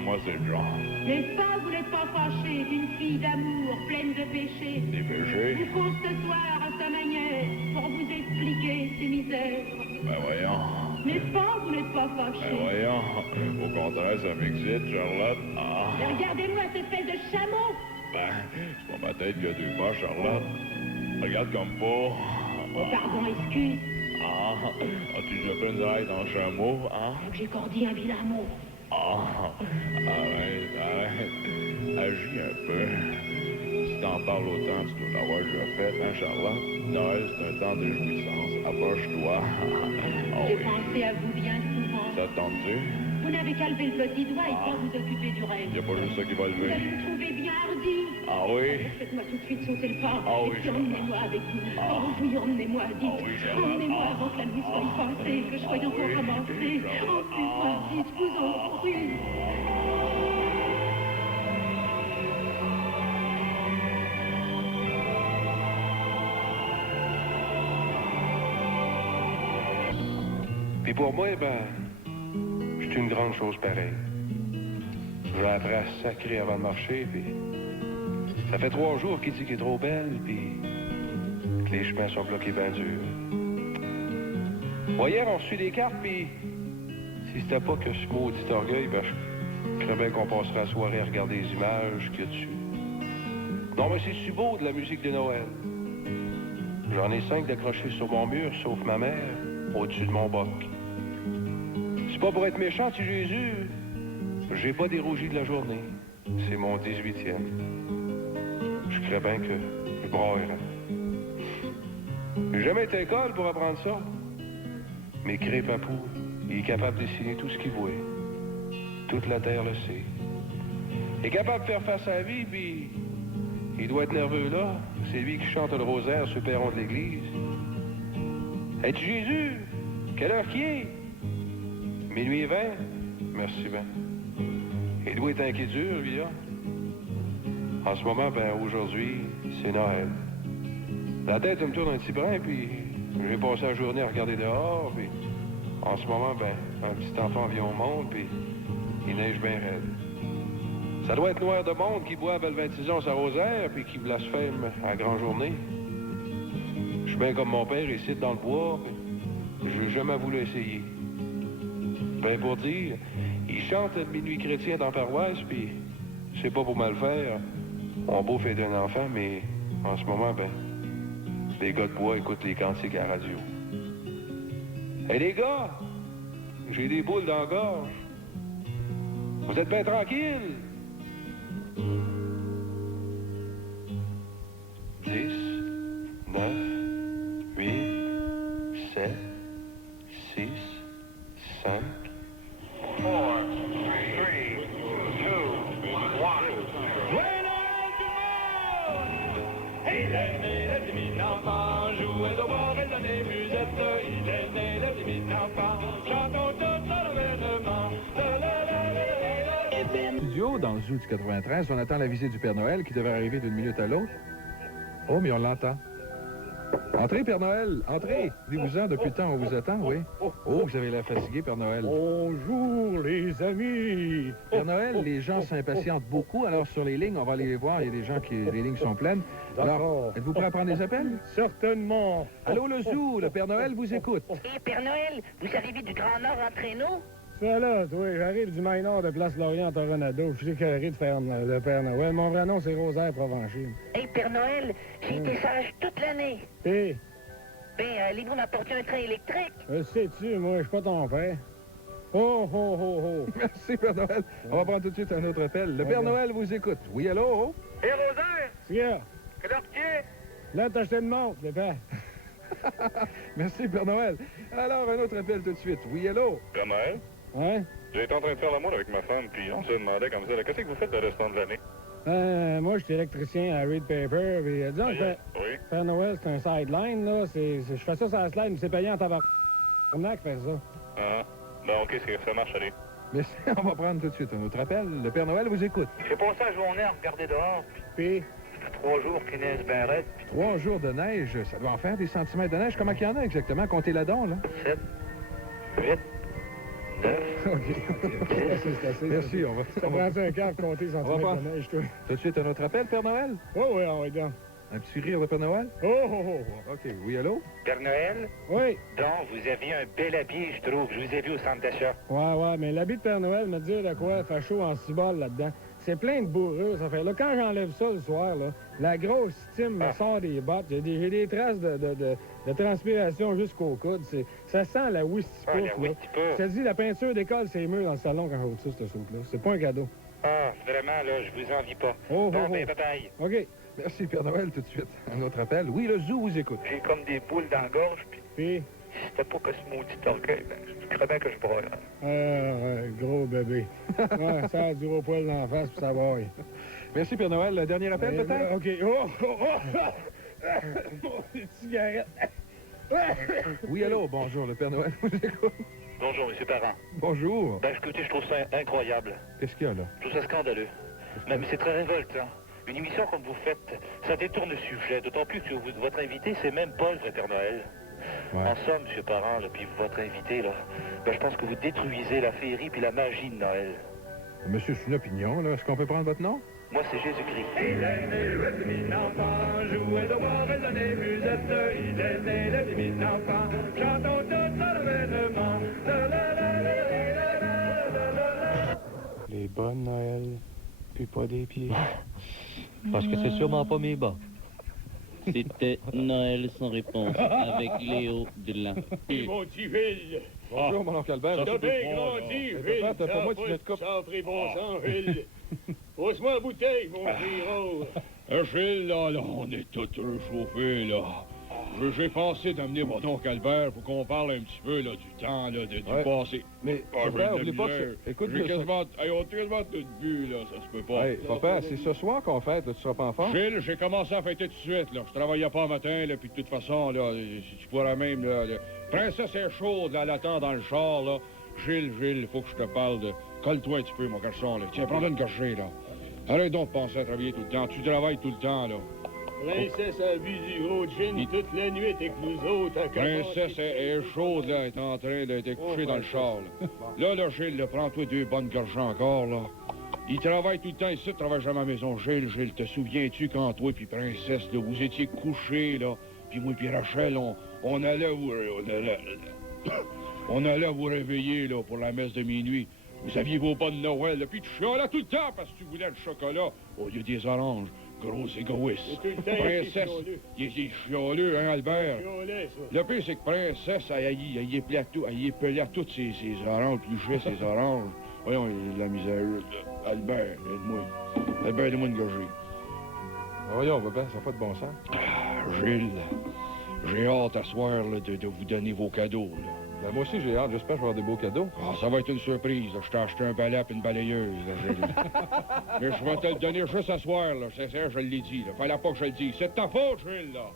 Moi, c'est Jean. N'est-ce pas, vous n'êtes pas fâché d'une fille d'amour pleine de péchés? Des péchés? Vous compte ce soir à sa manière pour vous expliquer ses misères. Ben voyons. N'est-ce pas, vous n'êtes pas Ben fâché? voyons. Au contraire, ça m'excite, Charlotte. Mais regardez-moi cette espèce de chameau. Ben, c'est pas ma tête qui a du pas, Charlotte. Regarde comme pas. Oh, pardon, excuse. Tu joues pas une oreille dans le chameau, hein? J'ai cordi un vilain mot. Arrête. Agis un peu. Si t'en parles autant, tu dois l'avoir déjà fait, hein, Charlotte? Noël, c'est un temps de jouissance. Approche-toi. J'ai pensé à vous bien souvent. Ça te tente-tu? Vous n'avez qu'à lever le petit doigt et pas vous occuper du reste. Y a pas juste ça qui va Vous lever. allez me trouver bien hardi. Ah oui? Faites-moi tout de suite sauter le pas. Ah oui, et puis emmenez-moi avec vous. Oui, emmenez-moi, dites. Emmenez-moi avant que la nuit soit passée, que je sois encore ramassée. Emmenez-moi, dites, vous en prie. Puis pour moi, c'est une grande chose pareille. J'ai appris à sacrer avant de marcher, puis ça fait 3 jours qu'il dit qu'il est trop belle, puis que les chemins sont bloqués bien durs. Hier, on reçut des cartes, puis si c'était pas que ce maudit orgueil, je crois bien qu'on passerait la soirée à regarder les images qu'il y a dessus. Non, mais c'est si beau de la musique de Noël. J'en ai 5 d'accrochés sur mon mur, sauf ma mère, au-dessus de mon boc. C'est pas pour être méchant, si Jésus, j'ai pas dérougi de la journée. C'est mon 18e. Je crois bien que je braillerais. J'ai jamais été à l'école pour apprendre ça. Mais Crépapou, il est capable de dessiner tout ce qu'il voit. Toute la terre le sait. Il est capable de faire face à la vie, puis il doit être nerveux là. C'est lui qui chante le rosaire sur le perron de l'église. Es-tu Jésus? Quelle heure qui est? Minuit et 20? Merci bien. Il doit être inquiet dur, lui, là. En ce moment, aujourd'hui, c'est Noël. La tête me tourne un petit brin, puis j'ai passé la journée à regarder dehors, puis en ce moment, un petit enfant vient au monde, puis il neige bien raide. Ça doit être noir de monde qui boit à Belventison sa rosaire, puis qui blasphème à grande journée. Je suis bien comme mon père, ici, dans le bois, puis j'ai jamais voulu essayer. Ben pour dire, il chante le minuit chrétien dans la paroisse, puis c'est pas pour mal faire. On beau fait d'un enfant, mais en ce moment, les gars de bois écoutent les cantiques à la radio. Hey les gars, j'ai des boules dans la gorge. Vous êtes bien tranquilles? 10, 9, 8, 7, 6, 5. 4, 3, 2, 1. Il est né le petit enfant, jouait au bord et donnait musette. Il est né le petit enfant, chantons tout l'avènement. Studio, dans le zoo du 93, on attend la visite du Père Noël qui devait arriver d'une minute à l'autre. Oh, mais on l'entend. Entrez, Père Noël, entrez. Dites-vous-en, depuis le temps, on vous attend, oui. Oh, vous avez l'air fatigué, Père Noël. Bonjour, les amis. Père Noël, les gens s'impatientent beaucoup, alors sur les lignes, on va aller les voir. Il y a des gens qui... Les lignes sont pleines. Alors, êtes-vous prêt à prendre des appels? Certainement. Allô, le zoo, le Père Noël vous écoute. Hé, Père Noël, vous arrivez du Grand Nord en traîneau? Ça là, toi, j'arrive du Maine-Nord de Place-Laurier en Toronado. Je suis écœuré de faire le Père Noël. Mon vrai nom, c'est Rosaire Provencher. Hé, Père Noël, j'ai été sage toute l'année. Hé? Allez-vous m'apporter un train électrique? Sais-tu, moi, je suis pas ton père. Oh, oh, oh, oh. Merci, Père Noël. On va prendre tout de suite un autre appel. Le Père Noël vous écoute. Oui, allô? Hé, Rosaire! C'est quoi? Quelle heure tu es? Là, t'as acheté une montre, les pères. Merci, Père Noël. Alors, un autre appel tout de suite. Oui, allô? Père Noël? Ouais? J'étais en train de faire l'amour avec ma femme, puis on se demandait comme ça, qu'est-ce que vous faites le restant de l'année? Moi, je suis électricien à Reed Paper, puis disons que Père Noël, c'est un sideline, là. Je fais ça sur la slide, mais c'est payant en tabac. On a que faire ça. Ah, bon, OK, ça marche, allez. Merci, on va prendre tout de suite un autre appel. Le Père Noël vous écoute. J'ai passé la journée à regarder dehors, puis 3 jours qui neige bien raide. 3 jours de neige, ça doit en faire des centimètres de neige. Comment qu'il y en a exactement? Comptez là-dedans, là. 7, 8, 9, OK. C'est assez. Merci, on va... Ça prend un quart pour compter centimètres de neige, toi. Tout de suite un autre appel, Père Noël? Oh, oui, on va donc. Un petit rire de Père Noël? Oh, oh, oh. OK, oui, allô? Père Noël? Oui. Donc, vous aviez un bel habit, je trouve. Je vous ai vu au centre d'achat. Ouais, mais l'habit de Père Noël me dit de quoi, fait chaud en cibole là-dedans. C'est plein de bourrure, ça fait. Là, quand j'enlève ça le soir, là, la grosse stime me sort des bottes. J'ai des traces de transpiration jusqu'au coude. Ça sent la Wistipouf, là. Je te dis, la peinture décolle ses murs dans le salon quand je ça, cette soupe-là. C'est pas un cadeau. Ah, vraiment, là, je vous envie pas. Oh, bon, ben, bye-bye. OK. Merci, Père Noël, tout de suite. Un autre appel. Oui, le zoo vous écoute. J'ai comme des boules dans la gorge, puis... C'était pas que ce maudit orgueil, ben, je crois bien que je broille. Gros bébé. Ouais, ça a du gros poil dans la face, puis ça vaille. Merci, Père Noël. Le dernier appel, peut-être? OK. Une cigarette. Oui, allô, bonjour, le Père Noël vous écoute. Bonjour, M. Parent. Bonjour. Ben, écoutez, je trouve ça incroyable. Qu'est-ce qu'il y a, là? Je trouve ça scandaleux. Mais c'est très révoltant. Une émission comme vous faites, ça détourne le sujet, d'autant plus que votre invité, c'est même pas le vrai Père Noël. Ouais. En somme, M. Parent, là, puis votre invité, là, ben, je pense que vous détruisez la féerie puis la magie de Noël. Monsieur, c'est une opinion, là. Est-ce qu'on peut prendre votre nom? Moi, c'est Jésus-Christ. Il est né le petit enfant, jouait de bois et donner musette. Il est né le petit enfant, chantons tous l'avènement. Les bonnes Noël, puis pas des pieds. Parce que c'est sûrement pas mes bas. C'était Noël sans réponse avec Léo Delan. Mon petit Ville. Bonjour, mon oncle Albert. T'as bien grandi, Ville. T'as pas moi, tu mets de coupe. Ça pris bon sang, Ville. Pose-moi la bouteille, mon Giro. Gilles, là, on est tous réchauffés, là. J'ai pensé d'amener mon oncle Albert pour qu'on parle un petit peu, là, du temps, là, du passé. Mais, papa, oublie pas que... Écoute, on a quasiment tout bu, là, ça se peut pas. Hey, papa, c'est ce soir qu'on fête, là, tu seras pas en forme? Gilles, j'ai commencé à fêter tout de suite, là. Je travaillais pas un matin, là, puis de toute façon, là, si tu pourrais même, là... Princesse est chaude, là, elle attend dans le char, là. Gilles, faut que je te parle de... Colle-toi un petit peu, mon garçon, là. Tiens, prends-le une gorgée, là. Arrête donc de penser à travailler tout le temps. Tu travailles tout le temps, là. Princesse a bu du gros gin toute la nuit avec nous autres. Princesse est chaude, là, elle est en train d'être couchée dans le char, là. Là, Gilles, là, prends-toi 2 bonnes gorgées encore, là. Il travaille tout le temps ici, il travaille jamais à la maison. Gilles, te souviens-tu quand toi et puis Princesse, là, vous étiez couchés, là, puis moi et puis Rachel, on allait vous réveiller, là, pour la messe de minuit. Vous aviez vos bonnes Noël, là, puis tu chialais tout le temps parce que tu voulais le chocolat au lieu des oranges. Gros égoïste. Princesse, il est chialeux, hein, Albert? Le pire, c'est que Princesse, elle y épelait à toutes ses oranges, pluchait ses oranges. Voyons, la misère. Albert, aide-moi. Albert, aide-moi une gorgée. Voyons, papa, ça n'a pas de bon sens. Gilles, j'ai hâte à soir, là, de vous donner vos cadeaux, là. Ben, moi aussi, j'ai hâte. J'espère que je vais avoir des beaux cadeaux. Ah, ça va être une surprise. Là. Je t'ai acheté un balai et une balayeuse. Là, mais je vais te le donner juste à soir, là. C'est ça, je l'ai dit. Là. Fallait pas que je le dise. C'est de ta faute, Gilles, là.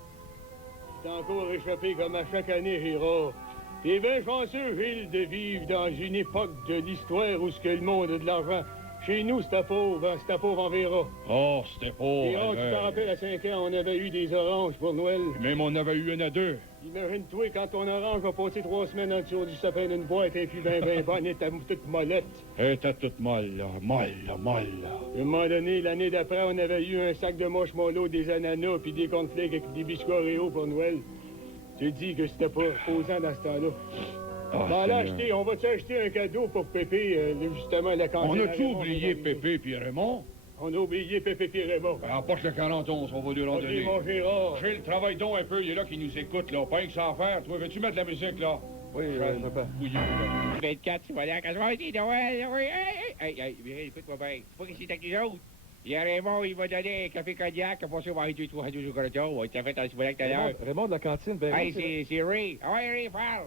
T'es encore échappé comme à chaque année, Gérard. T'es bien chanceux, Gilles, de vivre dans une époque de l'histoire où ce que le monde a de l'argent. Chez nous, c'était pauvre, hein? C'était pauvre en verra. Oh, c'était pauvre. Et tu te rappelles, à 5 ans, on avait eu des oranges pour Noël. Même on avait eu 1 à 2. Imagine-toi, quand ton orange va passer 3 semaines en dessous du sapin d'une boîte, et puis ben bonne, elle était toute mollette. Elle était toute molle, là. Molle. À un moment donné, l'année d'après, on avait eu un sac de marshmallows, des ananas, puis des cornflakes avec des biscuits Oreo pour Noël. Tu dis que c'était pas posant dans ce temps-là. On va-tu acheter un cadeau pour Pépé, justement, la cantine? On a-tu oublié Pépé puis Raymond? On a oublié Pépé puis Raymond. Ben, emporte le 41, on va lui en donner. Mon Gérard. Gilles, travaille donc un peu, il est là qui nous écoute, là. Pas que ça à faire. Toi, veux-tu mettre de la musique, là? Oui, papa. 24, tu vas aller à la soirée de Noël, oui. Hey, écoute-moi bien. C'est pas que c'est avec les autres. Il y a Raymond, il va donner un café cognac, après ça, on va arrêter 3 jours au corridor. On va être fait en Ciboulac tout à l'heure. Raymond de la cantine, ben... Hey, c'est Ray. Ah ouais, Ray, parle.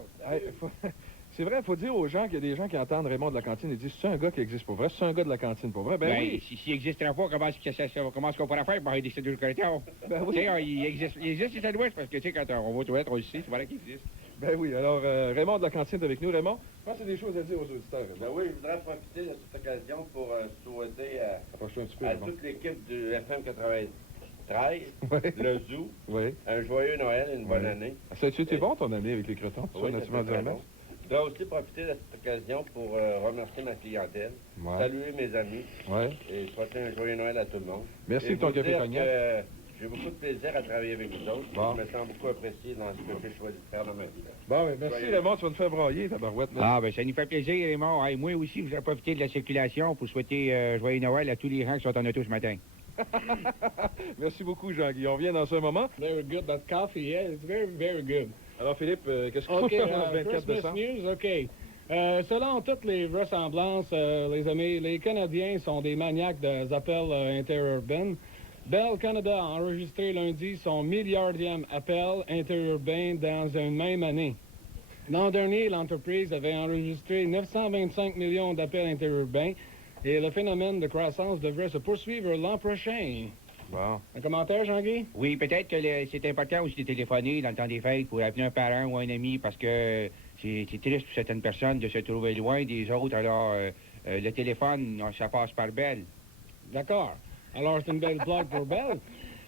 C'est vrai, il faut dire aux gens qu'il y a des gens qui entendent Raymond de la cantine et disent c'est un gars qui existe pour vrai, c'est un gars de la cantine pour vrai. Ben oui. S'il n'existerait pas, comment est-ce qu'on pourrait faire pour arrêter ces 2 corridors? Ben oui. Tu sais, il existe chez Saint-Louis parce que, tu sais, quand on va aux toilettes, on le sait, c'est voilà qu'il existe. Ben oui, alors Raymond de la cantine est avec nous. Raymond, je pense que c'est des choses à dire aux auditeurs. Ben oui, je voudrais profiter de cette occasion pour souhaiter à toute l'équipe du FM 93, le Zoo, un joyeux Noël et une bonne année. Ça a-tu été bon ton année avec les Cretons? Oui, c'est très bon. Je voudrais aussi profiter de cette occasion pour remercier ma clientèle, saluer mes amis et souhaiter un joyeux Noël à tout le monde. Merci de ton café cognac. Je J'ai beaucoup de plaisir à travailler avec vous autres. Bon. Je me sens beaucoup apprécié dans ce que j'ai choisi de faire dans ma vie. Bon, ben, merci, Raymond. Tu vas te faire broyer, ta barouette. Ah, ben ça nous fait plaisir, Raymond. Hey, moi aussi, je vais profiter de la circulation pour souhaiter joyeux Noël à tous les gens qui sont en auto ce matin. Merci beaucoup, Jean-Guy. On revient dans un moment. Very good. That coffee, yeah, it's very, very good. Alors, Philippe, qu'est-ce qu'on OK, fait le 24 Christmas décembre? news, OK. Selon toutes les vraisemblances, les amis, les Canadiens sont des maniaques des appels interurbains. Bell Canada a enregistré lundi son milliardième appel interurbain dans une même année. L'an dernier, l'entreprise avait enregistré 925 millions d'appels interurbains et le phénomène de croissance devrait se poursuivre l'an prochain. Bon. Un commentaire, Jean-Guy? Oui, peut-être que c'est important aussi de téléphoner dans le temps des fêtes pour appeler un parent ou un ami parce que c'est triste pour certaines personnes de se trouver loin des autres. Alors, le téléphone, ça passe par Bell. D'accord. Alors, c'est une belle blague pour Bell.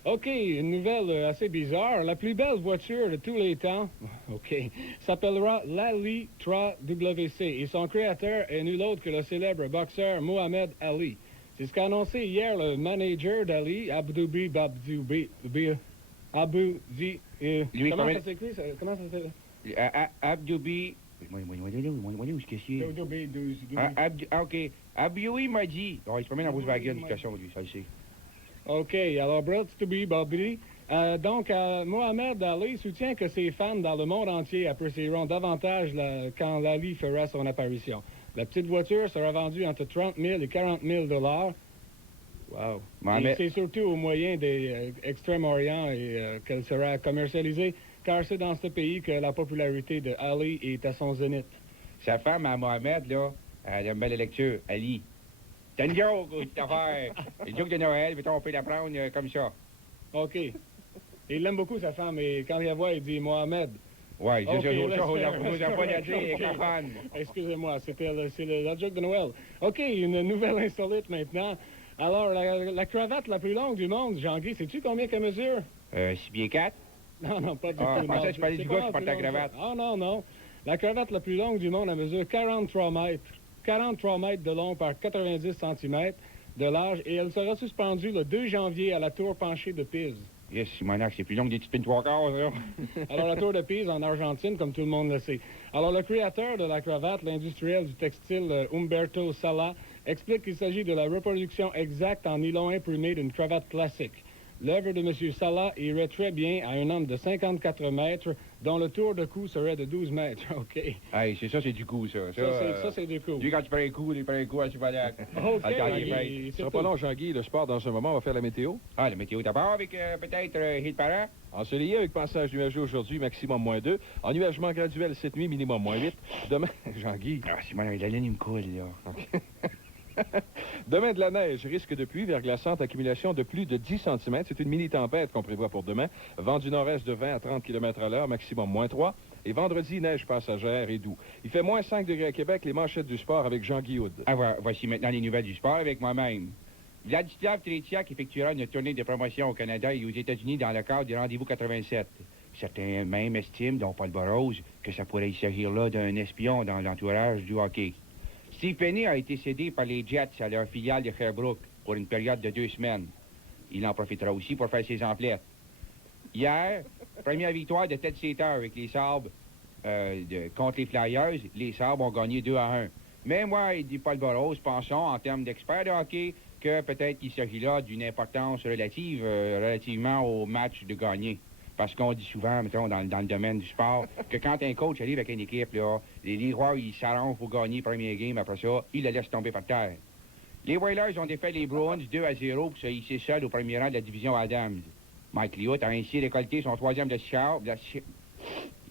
OK, une nouvelle assez bizarre. La plus belle voiture de tous les temps, OK, s'appellera l'Ali-Tra WC et son créateur est nul autre que le célèbre boxeur Mohamed Ali. C'est ce qu'a annoncé hier le manager d'Ali, Abdoubi Babdoubi. Abouzi. Comment ça s'écrit? Comment ça s'écrit? Abdoubi. Où est-ce que c'est? OK. Abdoubi m'a dit. Oh, il se promène en Volkswagen, de toute façon, lui, ça le sait. OK, alors Brett Stubby Bobby. Donc, Mohamed Ali soutient que ses fans dans le monde entier apprécieront davantage quand l'Ali fera son apparition. La petite voiture sera vendue entre 30 000 et 40 000 $. Wow. Et c'est surtout au moyen des Extrême-Orient qu'elle sera commercialisée, car c'est dans ce pays que la popularité de Ali est à son zénith. Sa femme, à Mohamed, là, elle aime bien la lecture. Ali. C'est une joke, cette affaire. Une joke de Noël, mettons, on peut la prendre comme ça. OK. Il l'aime beaucoup, sa femme, et quand il la voit, il dit Mohamed. Oui, OK, c'est autre chose. On n'a pas la dire avec la femme. Excusez-moi, c'est la joke de Noël. OK, une nouvelle insolite maintenant. Alors, la cravate la plus longue du monde, Jean-Guy, sais-tu combien qu'elle mesure? 6 pieds 4. Non, pas du tout. Je pensais que tu parlais du gars qui porte la cravate. Ah, non. La cravate la plus longue du monde, elle mesure 43 mètres. 43 mètres de long par 90 cm de large et elle sera suspendue le 2 janvier à la tour penchée de Pise. Yes, Simonac, c'est plus long que des petites pines 3/4, là. Alors, la tour de Pise en Argentine, comme tout le monde le sait. Alors, le créateur de la cravate, l'industriel du textile Umberto Sala, explique qu'il s'agit de la reproduction exacte en nylon imprimé d'une cravate classique. L'œuvre de M. Sala irait très bien à un homme de 54 mètres, dont le tour de cou serait de 12 mètres. OK. Hey, c'est ça, c'est du coup, ça. Ça, c'est du coup. Lui, quand tu prends un coup, il prend un coup à Simonac. OK. Ce sera pas long, Jean-Guy. Le sport, dans un moment, on va faire la météo. Ah, la météo d'abord avec peut-être Hit Parent. Ensoleillé avec passage nuageux aujourd'hui, maximum -2. Ennuagement graduel cette nuit, minimum -8. Demain, Jean-Guy. Ah, Simonac, la laine, il me coule, là. OK. Demain, de la neige, risque de pluie verglaçante, accumulation de plus de 10 cm. C'est une mini-tempête qu'on prévoit pour demain. Vent du nord-est de 20 à 30 km à l'heure, maximum -3. Et vendredi, neige passagère et doux. Il fait -5 degrés à Québec, les manchettes du sport avec Jean-Guy Houd. Ah, voici maintenant les nouvelles du sport avec moi-même. Vladislav Tretiak effectuera une tournée de promotion au Canada et aux États-Unis dans le cadre du Rendez-vous 87. Certains même estiment, dont Paul Burroughs, que ça pourrait y s'agir là d'un espion dans l'entourage du hockey. Steve Penny a été cédé par les Jets à leur filiale de Sherbrooke pour une période de 2 semaines. Il en profitera aussi pour faire ses emplettes. Hier, première victoire de Ted Sater avec les Sabres contre les Flyers. Les Sabres ont gagné 2-1. Mais moi et dit Paul Burroughs, pensons en termes d'experts de hockey que peut-être qu'il s'agit là d'une importance relativement au match de gagner. Parce qu'on dit souvent, mettons, dans le domaine du sport, que quand un coach arrive avec une équipe, là, les joueurs, ils s'arrangent pour gagner le premier game. Après ça, ils le laissent tomber par terre. Les Whalers ont défait les Bruins 2-0 pour se hisser seuls au premier rang de la division Adams. Mike Liut a ainsi récolté son 3e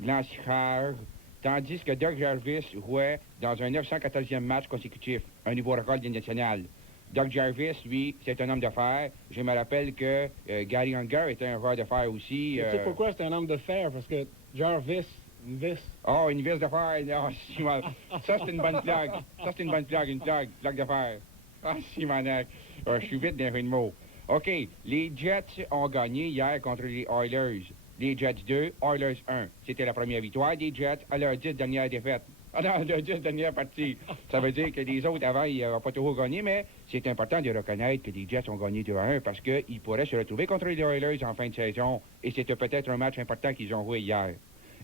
blanchissage, tandis que Doug Jarvis jouait dans un 914e match consécutif, un nouveau record de nationale. Doug Jarvis, lui, c'est un homme d'affaires. Je me rappelle que Gary Unger était un joueur d'affaires aussi. Tu sais pourquoi c'est un homme de fer? Parce que Jarvis, une vis. Oh, une vis de fer. Non, ça, c'est une bonne blague. Ça, c'est une bonne blague, une blague de fer. Ah, Simonac. Je suis vite dans une mot. OK, les Jets ont gagné hier contre les Oilers. Les Jets 2, Oilers 1. C'était la première victoire des Jets à leurs 10 dernières défaites. dans les 10 dernières parties. Ça veut dire que les autres, avant, ils n'ont pas toujours gagné, mais c'est important de reconnaître que les Jets ont gagné 2-1 parce qu'ils pourraient se retrouver contre les Oilers en fin de saison. Et c'était peut-être un match important qu'ils ont joué hier.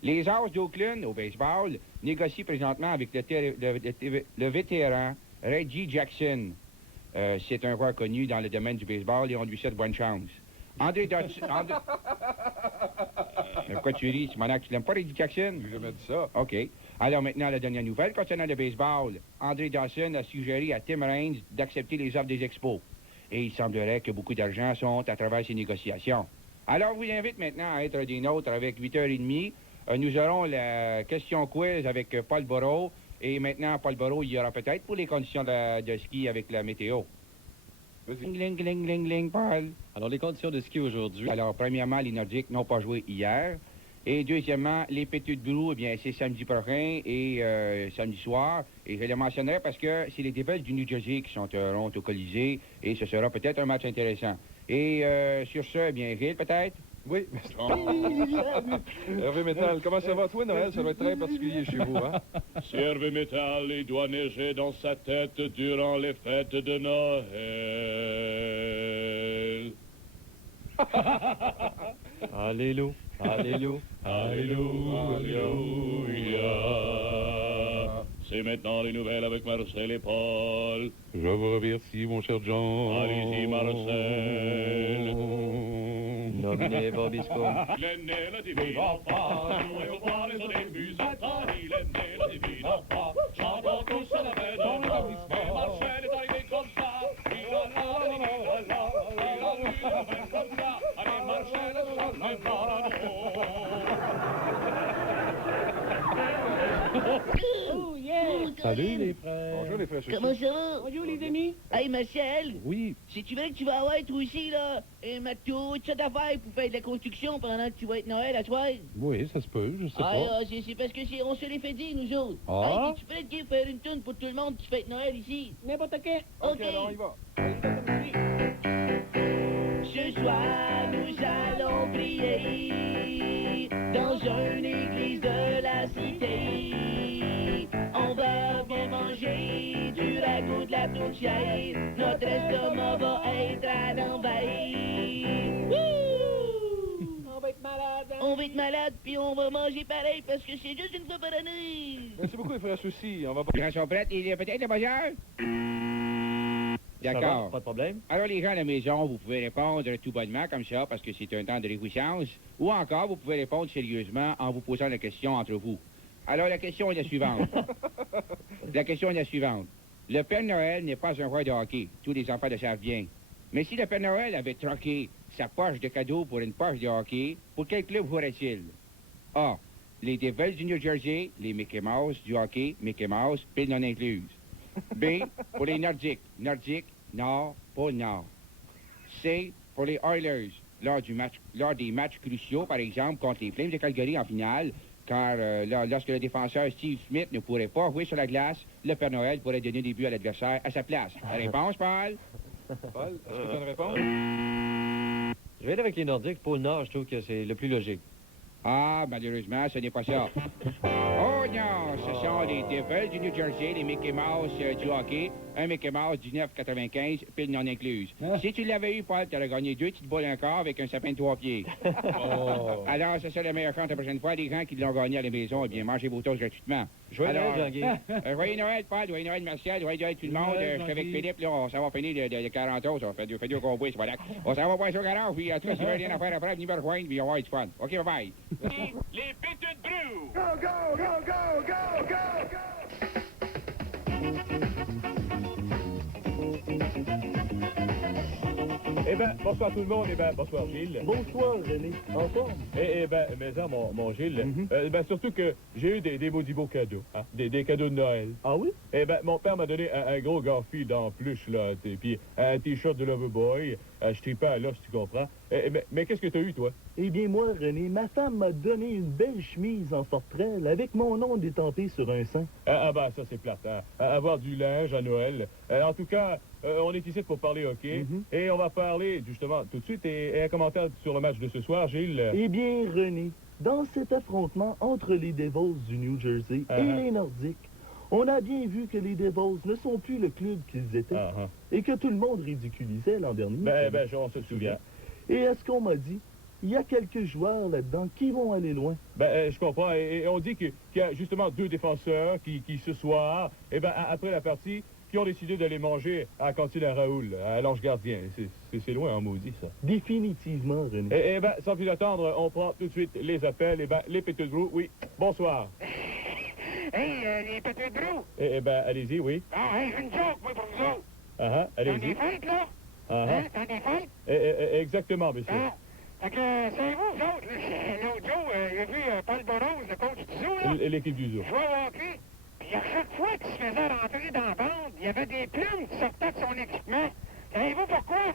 Les As d'Oakland, au baseball, négocient présentement avec le vétéran Reggie Jackson. C'est un joueur connu dans le domaine du baseball et on lui souhaite bonne chance. André Dodson... Pourquoi tu ris? Tu m'en as que tu l'aimes pas, Reggie Jackson? J'ai jamais dit ça. OK. Alors maintenant, la dernière nouvelle concernant le baseball. André Dawson a suggéré à Tim Raines d'accepter les offres des Expos. Et il semblerait que beaucoup d'argent sont à travers ces négociations. Alors, je vous invite maintenant à être des nôtres avec 8h30. Nous aurons la question quiz avec Paul Boreau. Et maintenant, Paul Boreau, il y aura peut-être pour les conditions de ski avec la météo. Ling, Paul. Alors, les conditions de ski aujourd'hui. Alors, premièrement, les Nordiques n'ont pas joué hier. Et deuxièmement, les Petites Broues, eh bien, c'est samedi prochain et samedi soir. Et je le mentionnerai parce que c'est les Devils du New Jersey qui seront au Colisée et ce sera peut-être un match intéressant. Et sur ce, eh bien, Gilles, peut-être? Oui. Hervé Métal, comment ça va, toi, Noël? Ça doit être très particulier chez vous, hein? Si Hervé Métal, il doit neiger dans sa tête durant les fêtes de Noël. Alléluia, Alléluia, Alléluia. C'est maintenant les nouvelles avec Marcel et Paul. Je vous remercie, mon cher Jean. Allez-y, Marcel. Nominé Vobiscum. L'aîné, le divin enfant, jouez au bras les débuts, Santani, l'aîné, le divin enfant, chantons tous à la peine, mais Marcel est arrivé comme ça, il a eu la main comme ça, allez Marcel, chante un Oh, yeah! Salut, les frères. Bonjour, les frères. Comment ça va? Bonjour, les amis. Hey, Marcel. Oui. Si tu veux que tu vas avoir, toi aussi, là, un matou, tout ça d'affaires pour faire de la construction pendant que tu vas être Noël à toi. Oui, ça se peut, je sais pas. C'est parce que on se les fait dire, nous autres. Ah. Hey, tu peux être faire une toune pour tout le monde qui fête Noël ici? N'importe quand. OK. Alors, on y va. Ce soir, nous allons prier dans une église de la cité. On va bien manger du ragoût, de la tourtière. Notre estomac va être à l'envers. On va être malade. On va être malade, puis on va manger pareil parce que c'est juste une fois par année. Merci beaucoup, les frères Soucis. On va pas... Les gens sont prêts? Il y a peut-être le buzzer? D'accord. Pas de problème. Alors, les gens à la maison, vous pouvez répondre tout bonnement comme ça, parce que c'est un temps de réjouissance. Ou encore, vous pouvez répondre sérieusement en vous posant la question entre vous. Alors, la question est la suivante. La question est la suivante. Le Père Noël n'est pas un roi de hockey. Tous les enfants le savent bien. Mais si le Père Noël avait troqué sa poche de cadeaux pour une poche de hockey, pour quel club jouerait-il? A. Les Devils du New Jersey, les Mickey Mouse du hockey, Mickey Mouse, pile non incluse. B, pour les Nordiques. Nordiques, Nord, pôle Nord. C, pour les Oilers. Lors des matchs cruciaux, par exemple, contre les Flames de Calgary en finale, car lorsque le défenseur Steve Smith ne pourrait pas jouer sur la glace, le Père Noël pourrait donner des buts à l'adversaire à sa place. La réponse, Paul? Paul, est-ce que tu as une réponse? Je vais aller avec les Nordiques. Pôle Nord, je trouve que c'est le plus logique. Ah, malheureusement, ce n'est pas ça. Oh non, ce sont les Devils du New Jersey, les Mickey Mouse du hockey, un Mickey Mouse du 9,95, pile non incluse. Si tu l'avais eu, Paul, tu aurais gagné 2 petites boules encore avec un sapin de 3 pieds. Oh. Alors, ce sera la meilleure chance la prochaine fois. Les gens qui l'ont gagné à la maison, eh bien, mangez vos toasts gratuitement. Joyeux Noël, Alors, Jean-Guy. Joyeux Noël, Paul, joyeux Noël, Martial, joyeux Noël tout le monde. Je suis avec Philippe, là, on s'en va finir de 40 ans, ça fait deux qu'on boit, c'est voilà. On s'en va boire sur le garage, puis en tout cas, si vous avez rien à faire après, venez me rejoindre, puis on va avoir du fun. OK, bye-bye. Les Petites Broues! Go, go, go, go, go, go, go! Eh bien, bonsoir tout le monde. Eh bien, bonsoir Gilles. Bonsoir René. En forme? Eh bien, mais ça, mon Gilles, ben, surtout que j'ai eu des maudits beaux cadeaux, hein, des cadeaux de Noël. Ah oui? Eh bien, mon père m'a donné un gros Garfield en peluche, là, puis un T-shirt de Loverboy. Je t'ai pas là, si tu comprends. Mais qu'est-ce que t'as eu, toi? Eh bien, moi, René, ma femme m'a donné une belle chemise en sortrelle avec mon nom détampé sur un sein. Ah ben, ça, c'est plate, hein. Avoir du linge à Noël. En tout cas, on est ici pour parler hockey. Et on va parler, justement, tout de suite, et un commentaire sur le match de ce soir, Gilles. Eh bien, René, Dans cet affrontement entre les Devils du New Jersey et les Nordiques, on a bien vu que les Devils ne sont plus le club qu'ils étaient et que tout le monde ridiculisait l'an dernier. On se souvient. Et à ce qu'on m'a dit, il y a quelques joueurs là-dedans qui vont aller loin. Je comprends. Et on dit qu'il y a justement 2 défenseurs qui ce soir, après la partie, qui ont décidé d'aller manger à la cantine à Raoul, à l'Ange Gardien. C'est loin en maudit, ça. Définitivement, René. Sans plus attendre, on prend tout de suite les appels. Les Petits Brous, oui. Bonsoir. Hey, les Petits Brous. Allez-y, oui. Ah, hey, j'ai une joke, moi, pour vous autres. Allez-y. T'as des fêtes, là? T'as des fêtes? Exactement, monsieur. Fait que, c'est vous autres, l'autre jour, j'ai vu Paul Burroughs, le coach du zoo, là. L'équipe du zoo. Jouer au hockey. Puis à chaque fois qu'il se faisait rentrer dans la bande, il y avait des plumes qui sortaient de son équipement. Savez-vous pourquoi?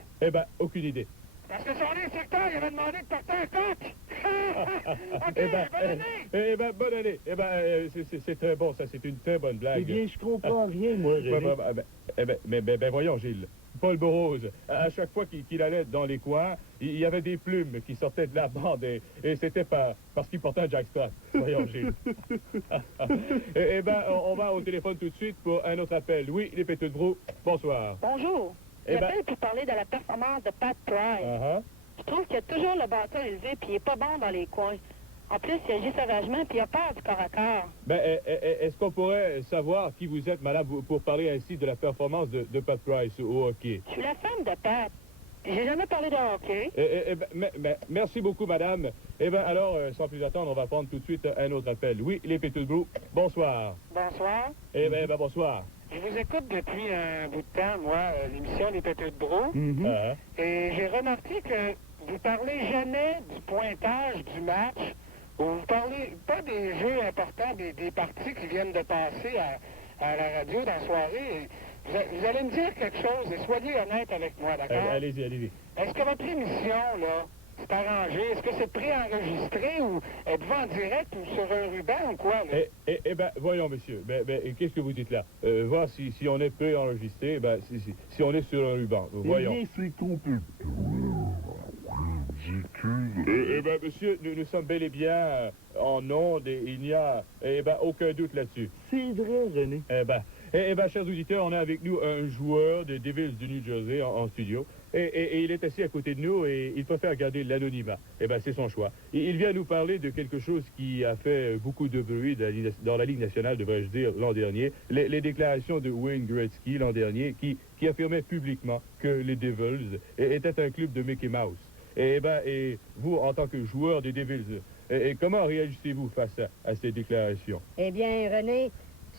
Aucune idée. Parce que son instructeur, il avait demandé de porter un coq. OK, bonne année. C'est très bon, ça, c'est une très bonne blague. Eh bien, je comprends rien, moi, René. Mais voyons, Gilles. Paul Burroughs, à chaque fois qu'il allait dans les coins, il y avait des plumes qui sortaient de la bande et c'était parce qu'il portait un jackstrap. Voyons, Gilles. On va au téléphone tout de suite pour un autre appel. Oui, les Petits Brous, bonsoir. Bonjour. J'appelle pour parler de la performance de Pat Price. Je trouve qu'il a toujours le bâton élevé puis il est pas bon dans les coins. En plus, il agit sauvagement puis il a peur du corps à corps. Est-ce qu'on pourrait savoir qui vous êtes, madame, pour parler ainsi de la performance de Pat Price au hockey? Je suis la femme de Pat. J'ai jamais parlé de hockey. Merci beaucoup, madame. Alors, sans plus attendre, on va prendre tout de suite un autre appel. Oui, les Petits Brous, bonsoir. Bonsoir. Bonsoir. Je vous écoute depuis un bout de temps, moi, l'émission Les Petites Brous. Mm-hmm. Et j'ai remarqué que vous parlez jamais du pointage du match. Vous parlez pas des jeux importants, des parties qui viennent de passer à la radio dans la soirée. Vous allez me dire quelque chose et soyez honnête avec moi, d'accord? Allez-y. Est-ce que votre émission, là, c'est arrangé? Est-ce que c'est préenregistré ou êtes-vous en direct ou sur un ruban ou quoi, là? Voyons, monsieur. Qu'est-ce que vous dites là? Voir si on est préenregistré, si on est sur un ruban. Voyons. Eh bien, c'est compliqué. Monsieur, nous sommes bel et bien en onde et il n'y a aucun doute là-dessus. C'est vrai, René. Chers auditeurs, on a avec nous un joueur des Devils du New Jersey en studio. Et il est assis à côté de nous et il préfère garder l'anonymat. C'est son choix. Il vient nous parler de quelque chose qui a fait beaucoup de bruit dans la Ligue nationale, devrais-je dire, l'an dernier. Les déclarations de Wayne Gretzky l'an dernier qui affirmait publiquement que les Devils étaient un club de Mickey Mouse. Et vous, en tant que joueur des Devils, comment réagissez-vous face à ces déclarations? Eh bien, René,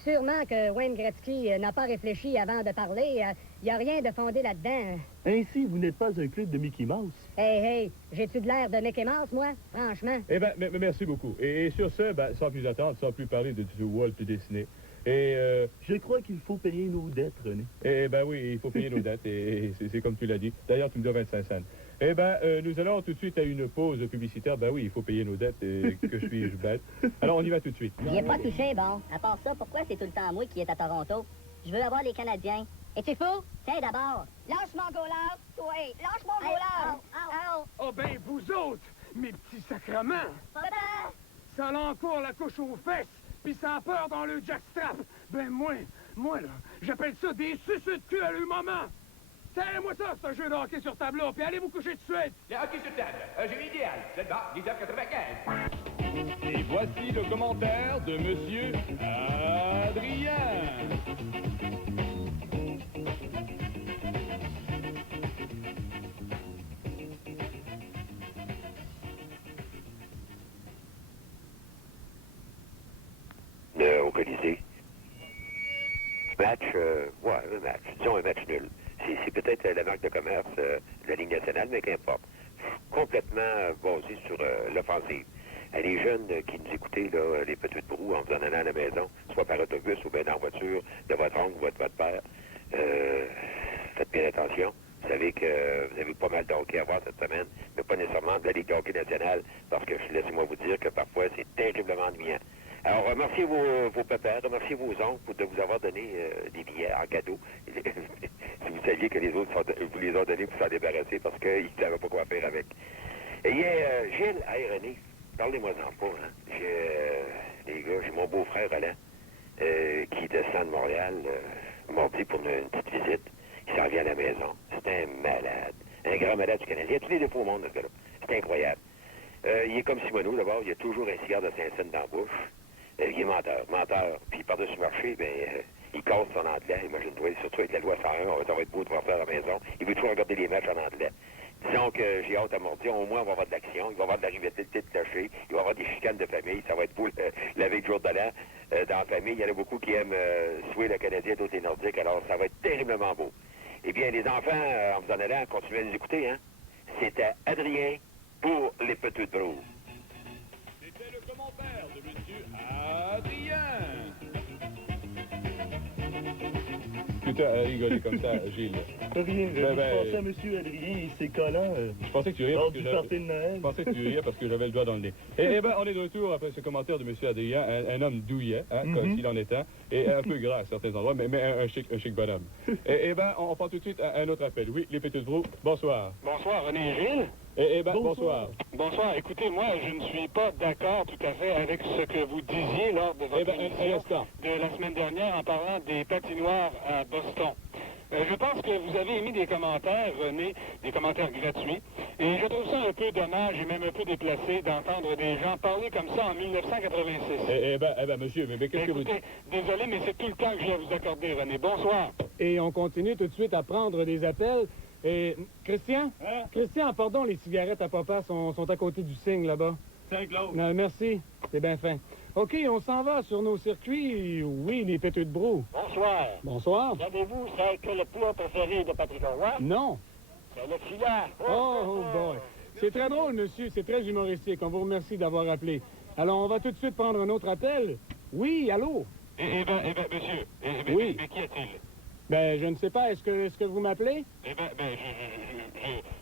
sûrement que Wayne Gretzky n'a pas réfléchi avant de parler. Il n'y a rien de fondé là-dedans. Ainsi, vous n'êtes pas un club de Mickey Mouse. Hey, j'ai-tu de l'air de Mickey Mouse, moi? Franchement. Merci beaucoup. Et sur ce, sans plus attendre, sans plus parler de Walt Disney. Je crois qu'il faut payer nos dettes, René. Oui, il faut payer nos dettes, et c'est comme tu l'as dit. D'ailleurs, tu me dois 25 cents. Nous allons tout de suite à une pause publicitaire. Oui, il faut payer nos dettes, et que suis-je bête. Alors, on y va tout de suite. Il n'est pas touché, bon. À part ça, pourquoi c'est tout le temps moi qui est à Toronto? Je veux avoir les Canadiens. Es-tu fou? Tiens, d'abord. Lâche mon goaler, toi. Lâche mon goaler. Oh, vous autres, mes petits sacrements. Papa! Ça l'encourt la couche aux fesses, puis ça a peur dans le jackstrap. Moi, là, j'appelle ça des suceux de cul à le moment. Tiens-moi ça, c'est un jeu de hockey sur tableau, puis allez vous coucher tout de suite. Le hockey sur table, un jeu idéal. C'est bas, 10h95. Et voici le commentaire de Monsieur Adrien. Au Colisée. Match, un match. Disons un match nul. C'est peut-être la marque de commerce de la Ligue nationale, mais qu'importe. Complètement basé sur l'offensive. Les jeunes qui nous écoutaient, là, les Petites Brous, en vous en allant à la maison, soit par autobus ou bien en voiture, de votre oncle ou de votre père, faites bien attention. Vous savez que vous avez pas mal de hockey à voir cette semaine, mais pas nécessairement de la Ligue de hockey nationale, parce que laissez-moi vous dire que parfois c'est terriblement ennuyant. Alors, remerciez vos pères, remerciez vos oncles de vous avoir donné des billets en cadeau. Si vous saviez que les autres vous les ont donnés pour s'en débarrasser parce qu'ils ne savaient pas quoi faire avec. Et Gilles, hey René, Parlez-moi-en pas, hein. Les gars, j'ai mon beau-frère Alain, qui descend de Montréal mardi pour une petite visite. Il s'en vient à la maison. C'est un malade. Un grand malade du Canadien. Il y a tous les défauts au monde, ce gars-là. C'est incroyable. Il est comme Simoneau, d'abord. Il a toujours un cigare de Saint-Saëns dans la bouche. Il est menteur. Puis par-dessus marché, il casse son anglais. Imagine-toi, surtout avec la loi 101, ça va être beau de pouvoir faire à la maison. Il veut toujours regarder les matchs en anglais. Disons que j'ai hâte à mardi, au moins on va avoir de l'action, il va y avoir de la rivalité de clocher, il va y avoir des chicanes de famille, ça va être beau la veille de jour de l'an. Dans la famille, il y en a beaucoup qui aiment souhaiter le Canadien, d'autres les Nordiques, alors ça va être terriblement beau. Eh bien, les enfants, en vous en allant, continuez à nous écouter, hein. C'était Adrien pour les Petites Broues. C'était le commentaire de M. Adrien. Putain, à rigoler comme ça, Gilles. Rien, je pensais à M. Adrien et ses collants. Je pensais que tu riais lors parce que du party de Noël. Je pensais que tu riais parce que j'avais le doigt dans le nez. Eh bien, on est de retour après ce commentaire de M. Adrien, un homme douillet, hein, comme s'il en est un, et un peu gras à certains endroits, mais un chic bonhomme. Eh bien, on prend tout de suite un autre appel. Oui, les Petites Broues, bonsoir. Bonsoir, René Gilles. Eh bien, bonsoir. Bonsoir. Écoutez, moi, je ne suis pas d'accord tout à fait avec ce que vous disiez lors de votre émission de la semaine dernière en parlant des patinoires à Boston. Je pense que vous avez émis des commentaires, René, des commentaires gratuits, et je trouve ça un peu dommage et même un peu déplacé d'entendre des gens parler comme ça en 1986. Eh ben, monsieur, mais qu'est-ce que vous dites? Désolé, mais c'est tout le temps que je vais vous accorder, René. Bonsoir. Et on continue tout de suite à prendre des appels. Et Christian? Hein? Christian, pardon, les cigarettes à papa sont à côté du signe là-bas. 5 l'autre. Merci, c'est bien fin. OK, on s'en va sur nos circuits. Oui, les Petites Broues. Bonsoir. Bonsoir. Savez-vous c'est que le plat préféré de Patrick Roy? Non. C'est le filet. Oh boy. C'est très drôle, monsieur. C'est très humoristique. On vous remercie d'avoir appelé. Alors, on va tout de suite prendre un autre appel. Oui, allô? Eh ben, monsieur. Oui. Mais qu'y a-t-il? Ben, je ne sais pas. Est-ce que vous m'appelez? Eh ben,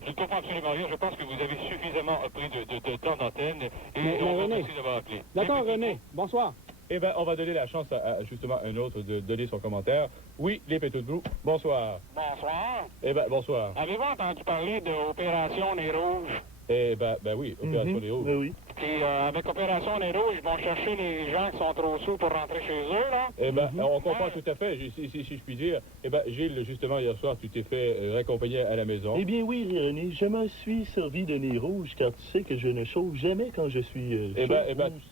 je ne comprends absolument rien. Je pense que vous avez suffisamment pris de temps d'antenne et on vous remercie d'avoir appelé. D'accord, René. Bonsoir. Eh bien, on va donner la chance à justement un autre de donner son commentaire. Oui, les Petites Broues, bonsoir. Bonsoir. Eh bien, bonsoir. Avez-vous entendu parler de Opération Nez Rouge? Eh ben oui, Opération Nez Rouge. Oui. Puis avec Opération Nez Rouge, ils vont chercher les gens qui sont trop sous pour rentrer chez eux, là. Eh bien, on comprend tout à fait, si je puis dire. Eh bien, Gilles, justement, hier soir, tu t'es fait raccompagner à la maison. Eh bien oui, René, je me suis servi de nez rouge, car tu sais que je ne chauffe jamais quand je suis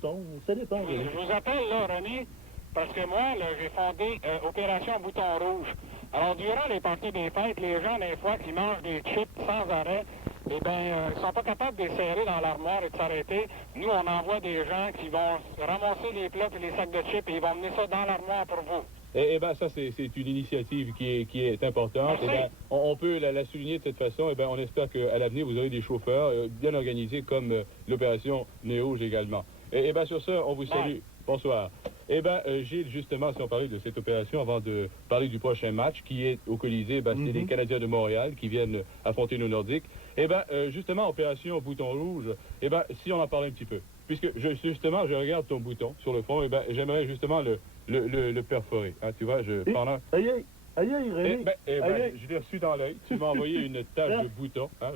chaud, ça dépend, René. Je vous appelle, là, René, parce que moi, là, j'ai fondé Opération Bouton Rouge. Alors, durant les parties des fêtes, les gens, des fois, qui mangent des chips sans arrêt, eh bien, ils sont pas capables de les serrer dans l'armoire et de s'arrêter. Nous, on envoie des gens qui vont ramasser les plats et les sacs de chips et ils vont mener ça dans l'armoire pour vous. Eh bien, ça, c'est une initiative qui est importante. Eh bien, on peut la souligner de cette façon. Eh bien, on espère qu'à l'avenir, vous aurez des chauffeurs bien organisés comme l'opération Nez Rouge également. Eh bien, sur ça, on vous salue. Bonsoir. Eh bien, Gilles, justement, si on parlait de cette opération, avant de parler du prochain match qui est au Colisée, c'est les Canadiens de Montréal qui viennent affronter nos Nordiques. Eh bien, justement, opération Bouton Rouge, eh bien, si on en parlait un petit peu, puisque justement, je regarde ton bouton sur le front, eh bien, j'aimerais justement le perforer. Hein, tu vois, pendant... Aïe, René. Je l'ai reçu dans l'œil. Tu m'as envoyé une tache de bouton. Hein,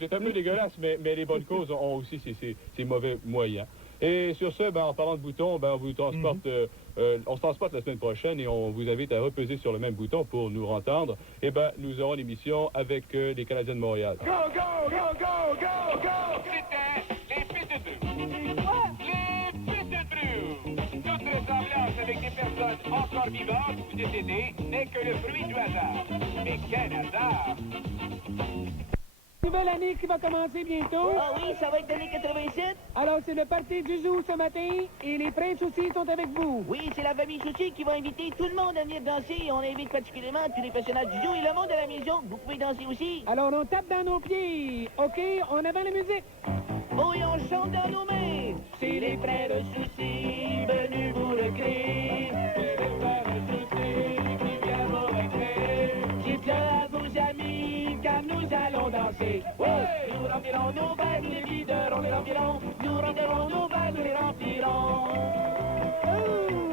c'est un peu dégueulasse, mais les bonnes causes ont aussi ces mauvais moyens. Et sur ce, en parlant de boutons, on vous transporte, on se transporte la semaine prochaine et on vous invite à repeser sur le même bouton pour nous entendre. Eh bien, nous aurons l'émission avec les Canadiens de Montréal. Go, go, go, go, go, go! C'était les Petites Broues. Les Petites Broues. Toute ressemblance avec des personnes encore vivantes ou décédées n'est que le fruit du hasard. Mais quel hasard! Nouvelle année qui va commencer bientôt. Ah oui, ça va être l'année 87. Alors, c'est le party du zoo ce matin et les princes aussi sont avec vous. Oui, c'est la famille Souci qui va inviter tout le monde à venir danser. On invite particulièrement tous les passionnats du zoo et le monde à la maison. Vous pouvez danser aussi. Alors, on tape dans nos pieds. OK, on avant la musique. Oh, et on chante dans nos mains. C'est les frères Souci venus vous le crier. C'est les frères Souci qui viennent vous recréer. Dites-le à vos amis car nous allons danser. Ouais! Nous remplirons nos verres, les videurs, on les remplirons. Nous remplirons nos verres, nous les remplirons. Oh!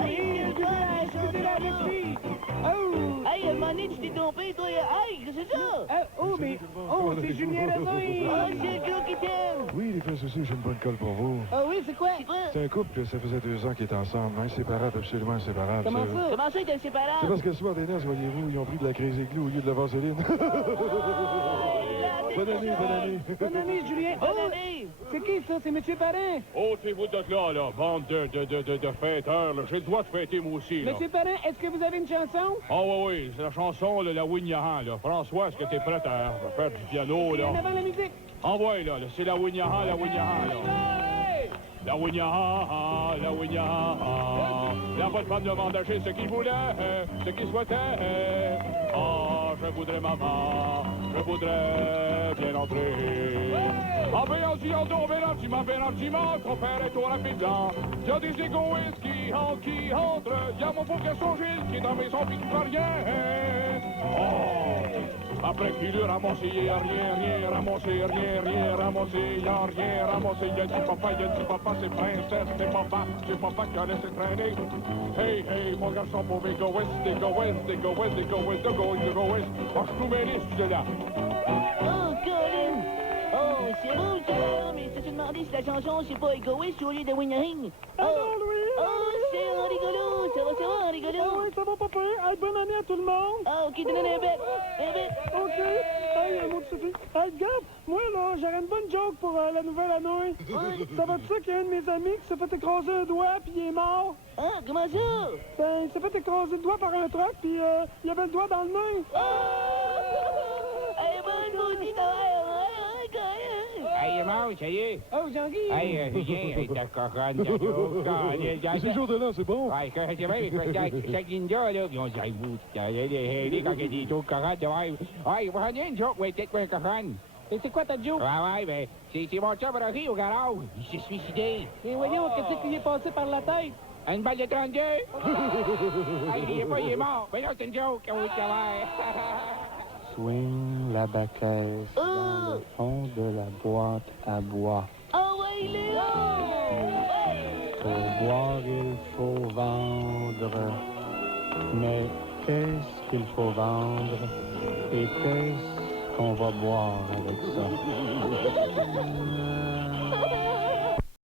Hey, à un moment donné, tu t'es trompé, toi. Hey, qu'est-ce que c'est ça? Oh, mais... Oh, c'est Julien Raisin! Oh, c'est Joe qui t'aime! Oui, les frères aussi, j'ai une bonne colle pour vous. Ah oui, c'est quoi? C'est un couple, ça faisait 2 ans qu'ils étaient ensemble. Inséparables, absolument inséparables. Comment ça? Comment ça, ils étaient inséparables? C'est parce que le soir des noces, voyez-vous, ils ont pris de la crazy glue au lieu de la vaseline. Bonne année, bonne année. Bonne année, Julien. Bonne année! C'est qui, ça? C'est M. Parrain? Ôtez-vous de là, bande de fêteurs, là. J'ai le droit de fêter, moi aussi, là. M. Parrain, est-ce que vous avez une chanson? Ah oui, c'est la chanson, là, la Wignahan, là. François, est-ce que t'es prête à faire du piano, là? En avant la musique. Envoie, là, c'est la Wignahan, la Wignahan, là. La Wignahan, la Wignahan. La bonne femme demanda chez ce qu'il voulait, ce qu'il souhaitait. Ah, je voudrais maman, je voudrais bien entrer. En Bénantiment, ton père est au rapidement. Il y a des égoïstes qui entrent. Il y a mon pauvre garçon Gilles qui est dans mes zombies qui ne fait rien. Oh! Après qu'il eut ramassé, il n'y a rien ramassé, il n'y a rien ramassé. Il y a du papa, c'est princesse, c'est papa qui a laissé traîner. Hey, mon garçon pauvre, égoïste. Oh, je trouve mêlé, celui-là. Oh, Colin! Oh, c'est beau, ça, mais c'est demandé si la chanson, c'est pas égoïste au lieu de Winning. Oh, Louis! Oh, c'est en rigolo! Ça va, en rigolo? Ah oui, ça va, papa. Hey, bonne année à tout le monde! Ah, OK, donnez un bec! OK. Hey, un mot de suffit. Hey, regarde, moi, là, j'aurais une bonne joke pour la nouvelle année. Ça va de ça qu'il y a un de mes amis qui s'est fait écraser un doigt, puis il est mort. Ah, comment ça? Ben, il s'est fait écraser le doigt par un truck, puis il avait le doigt dans le nez. Hey, bonne maudite, Hey, il est mort, ça y est. Oh, Jean-Guy! Hey, viens, ta coronne, C'est ce jour de l'an, c'est bon. Ouais, c'est vrai, chaque Linda, là, ils ont dit, hey, vous, quand il y a des taux de coronne, ouais, prenez une joke, ouais, peut-être pas un coronne. Et c'est quoi ta joke? Ouais, ben, c'est mon chum Rocky au garage. Il s'est suicidé. Et voyons, qu'est-ce qui lui est passé par la tête? Une balle de 32. Hey, il est pas, il est mort. Ben non, c'est une joke. Oui, ça va. Swing la baquette dans le fond de la boîte à bois. Oh, ouais, il est là! Pour boire, il faut vendre. Mais qu'est-ce qu'il faut vendre? Et qu'est-ce qu'on va boire avec ça?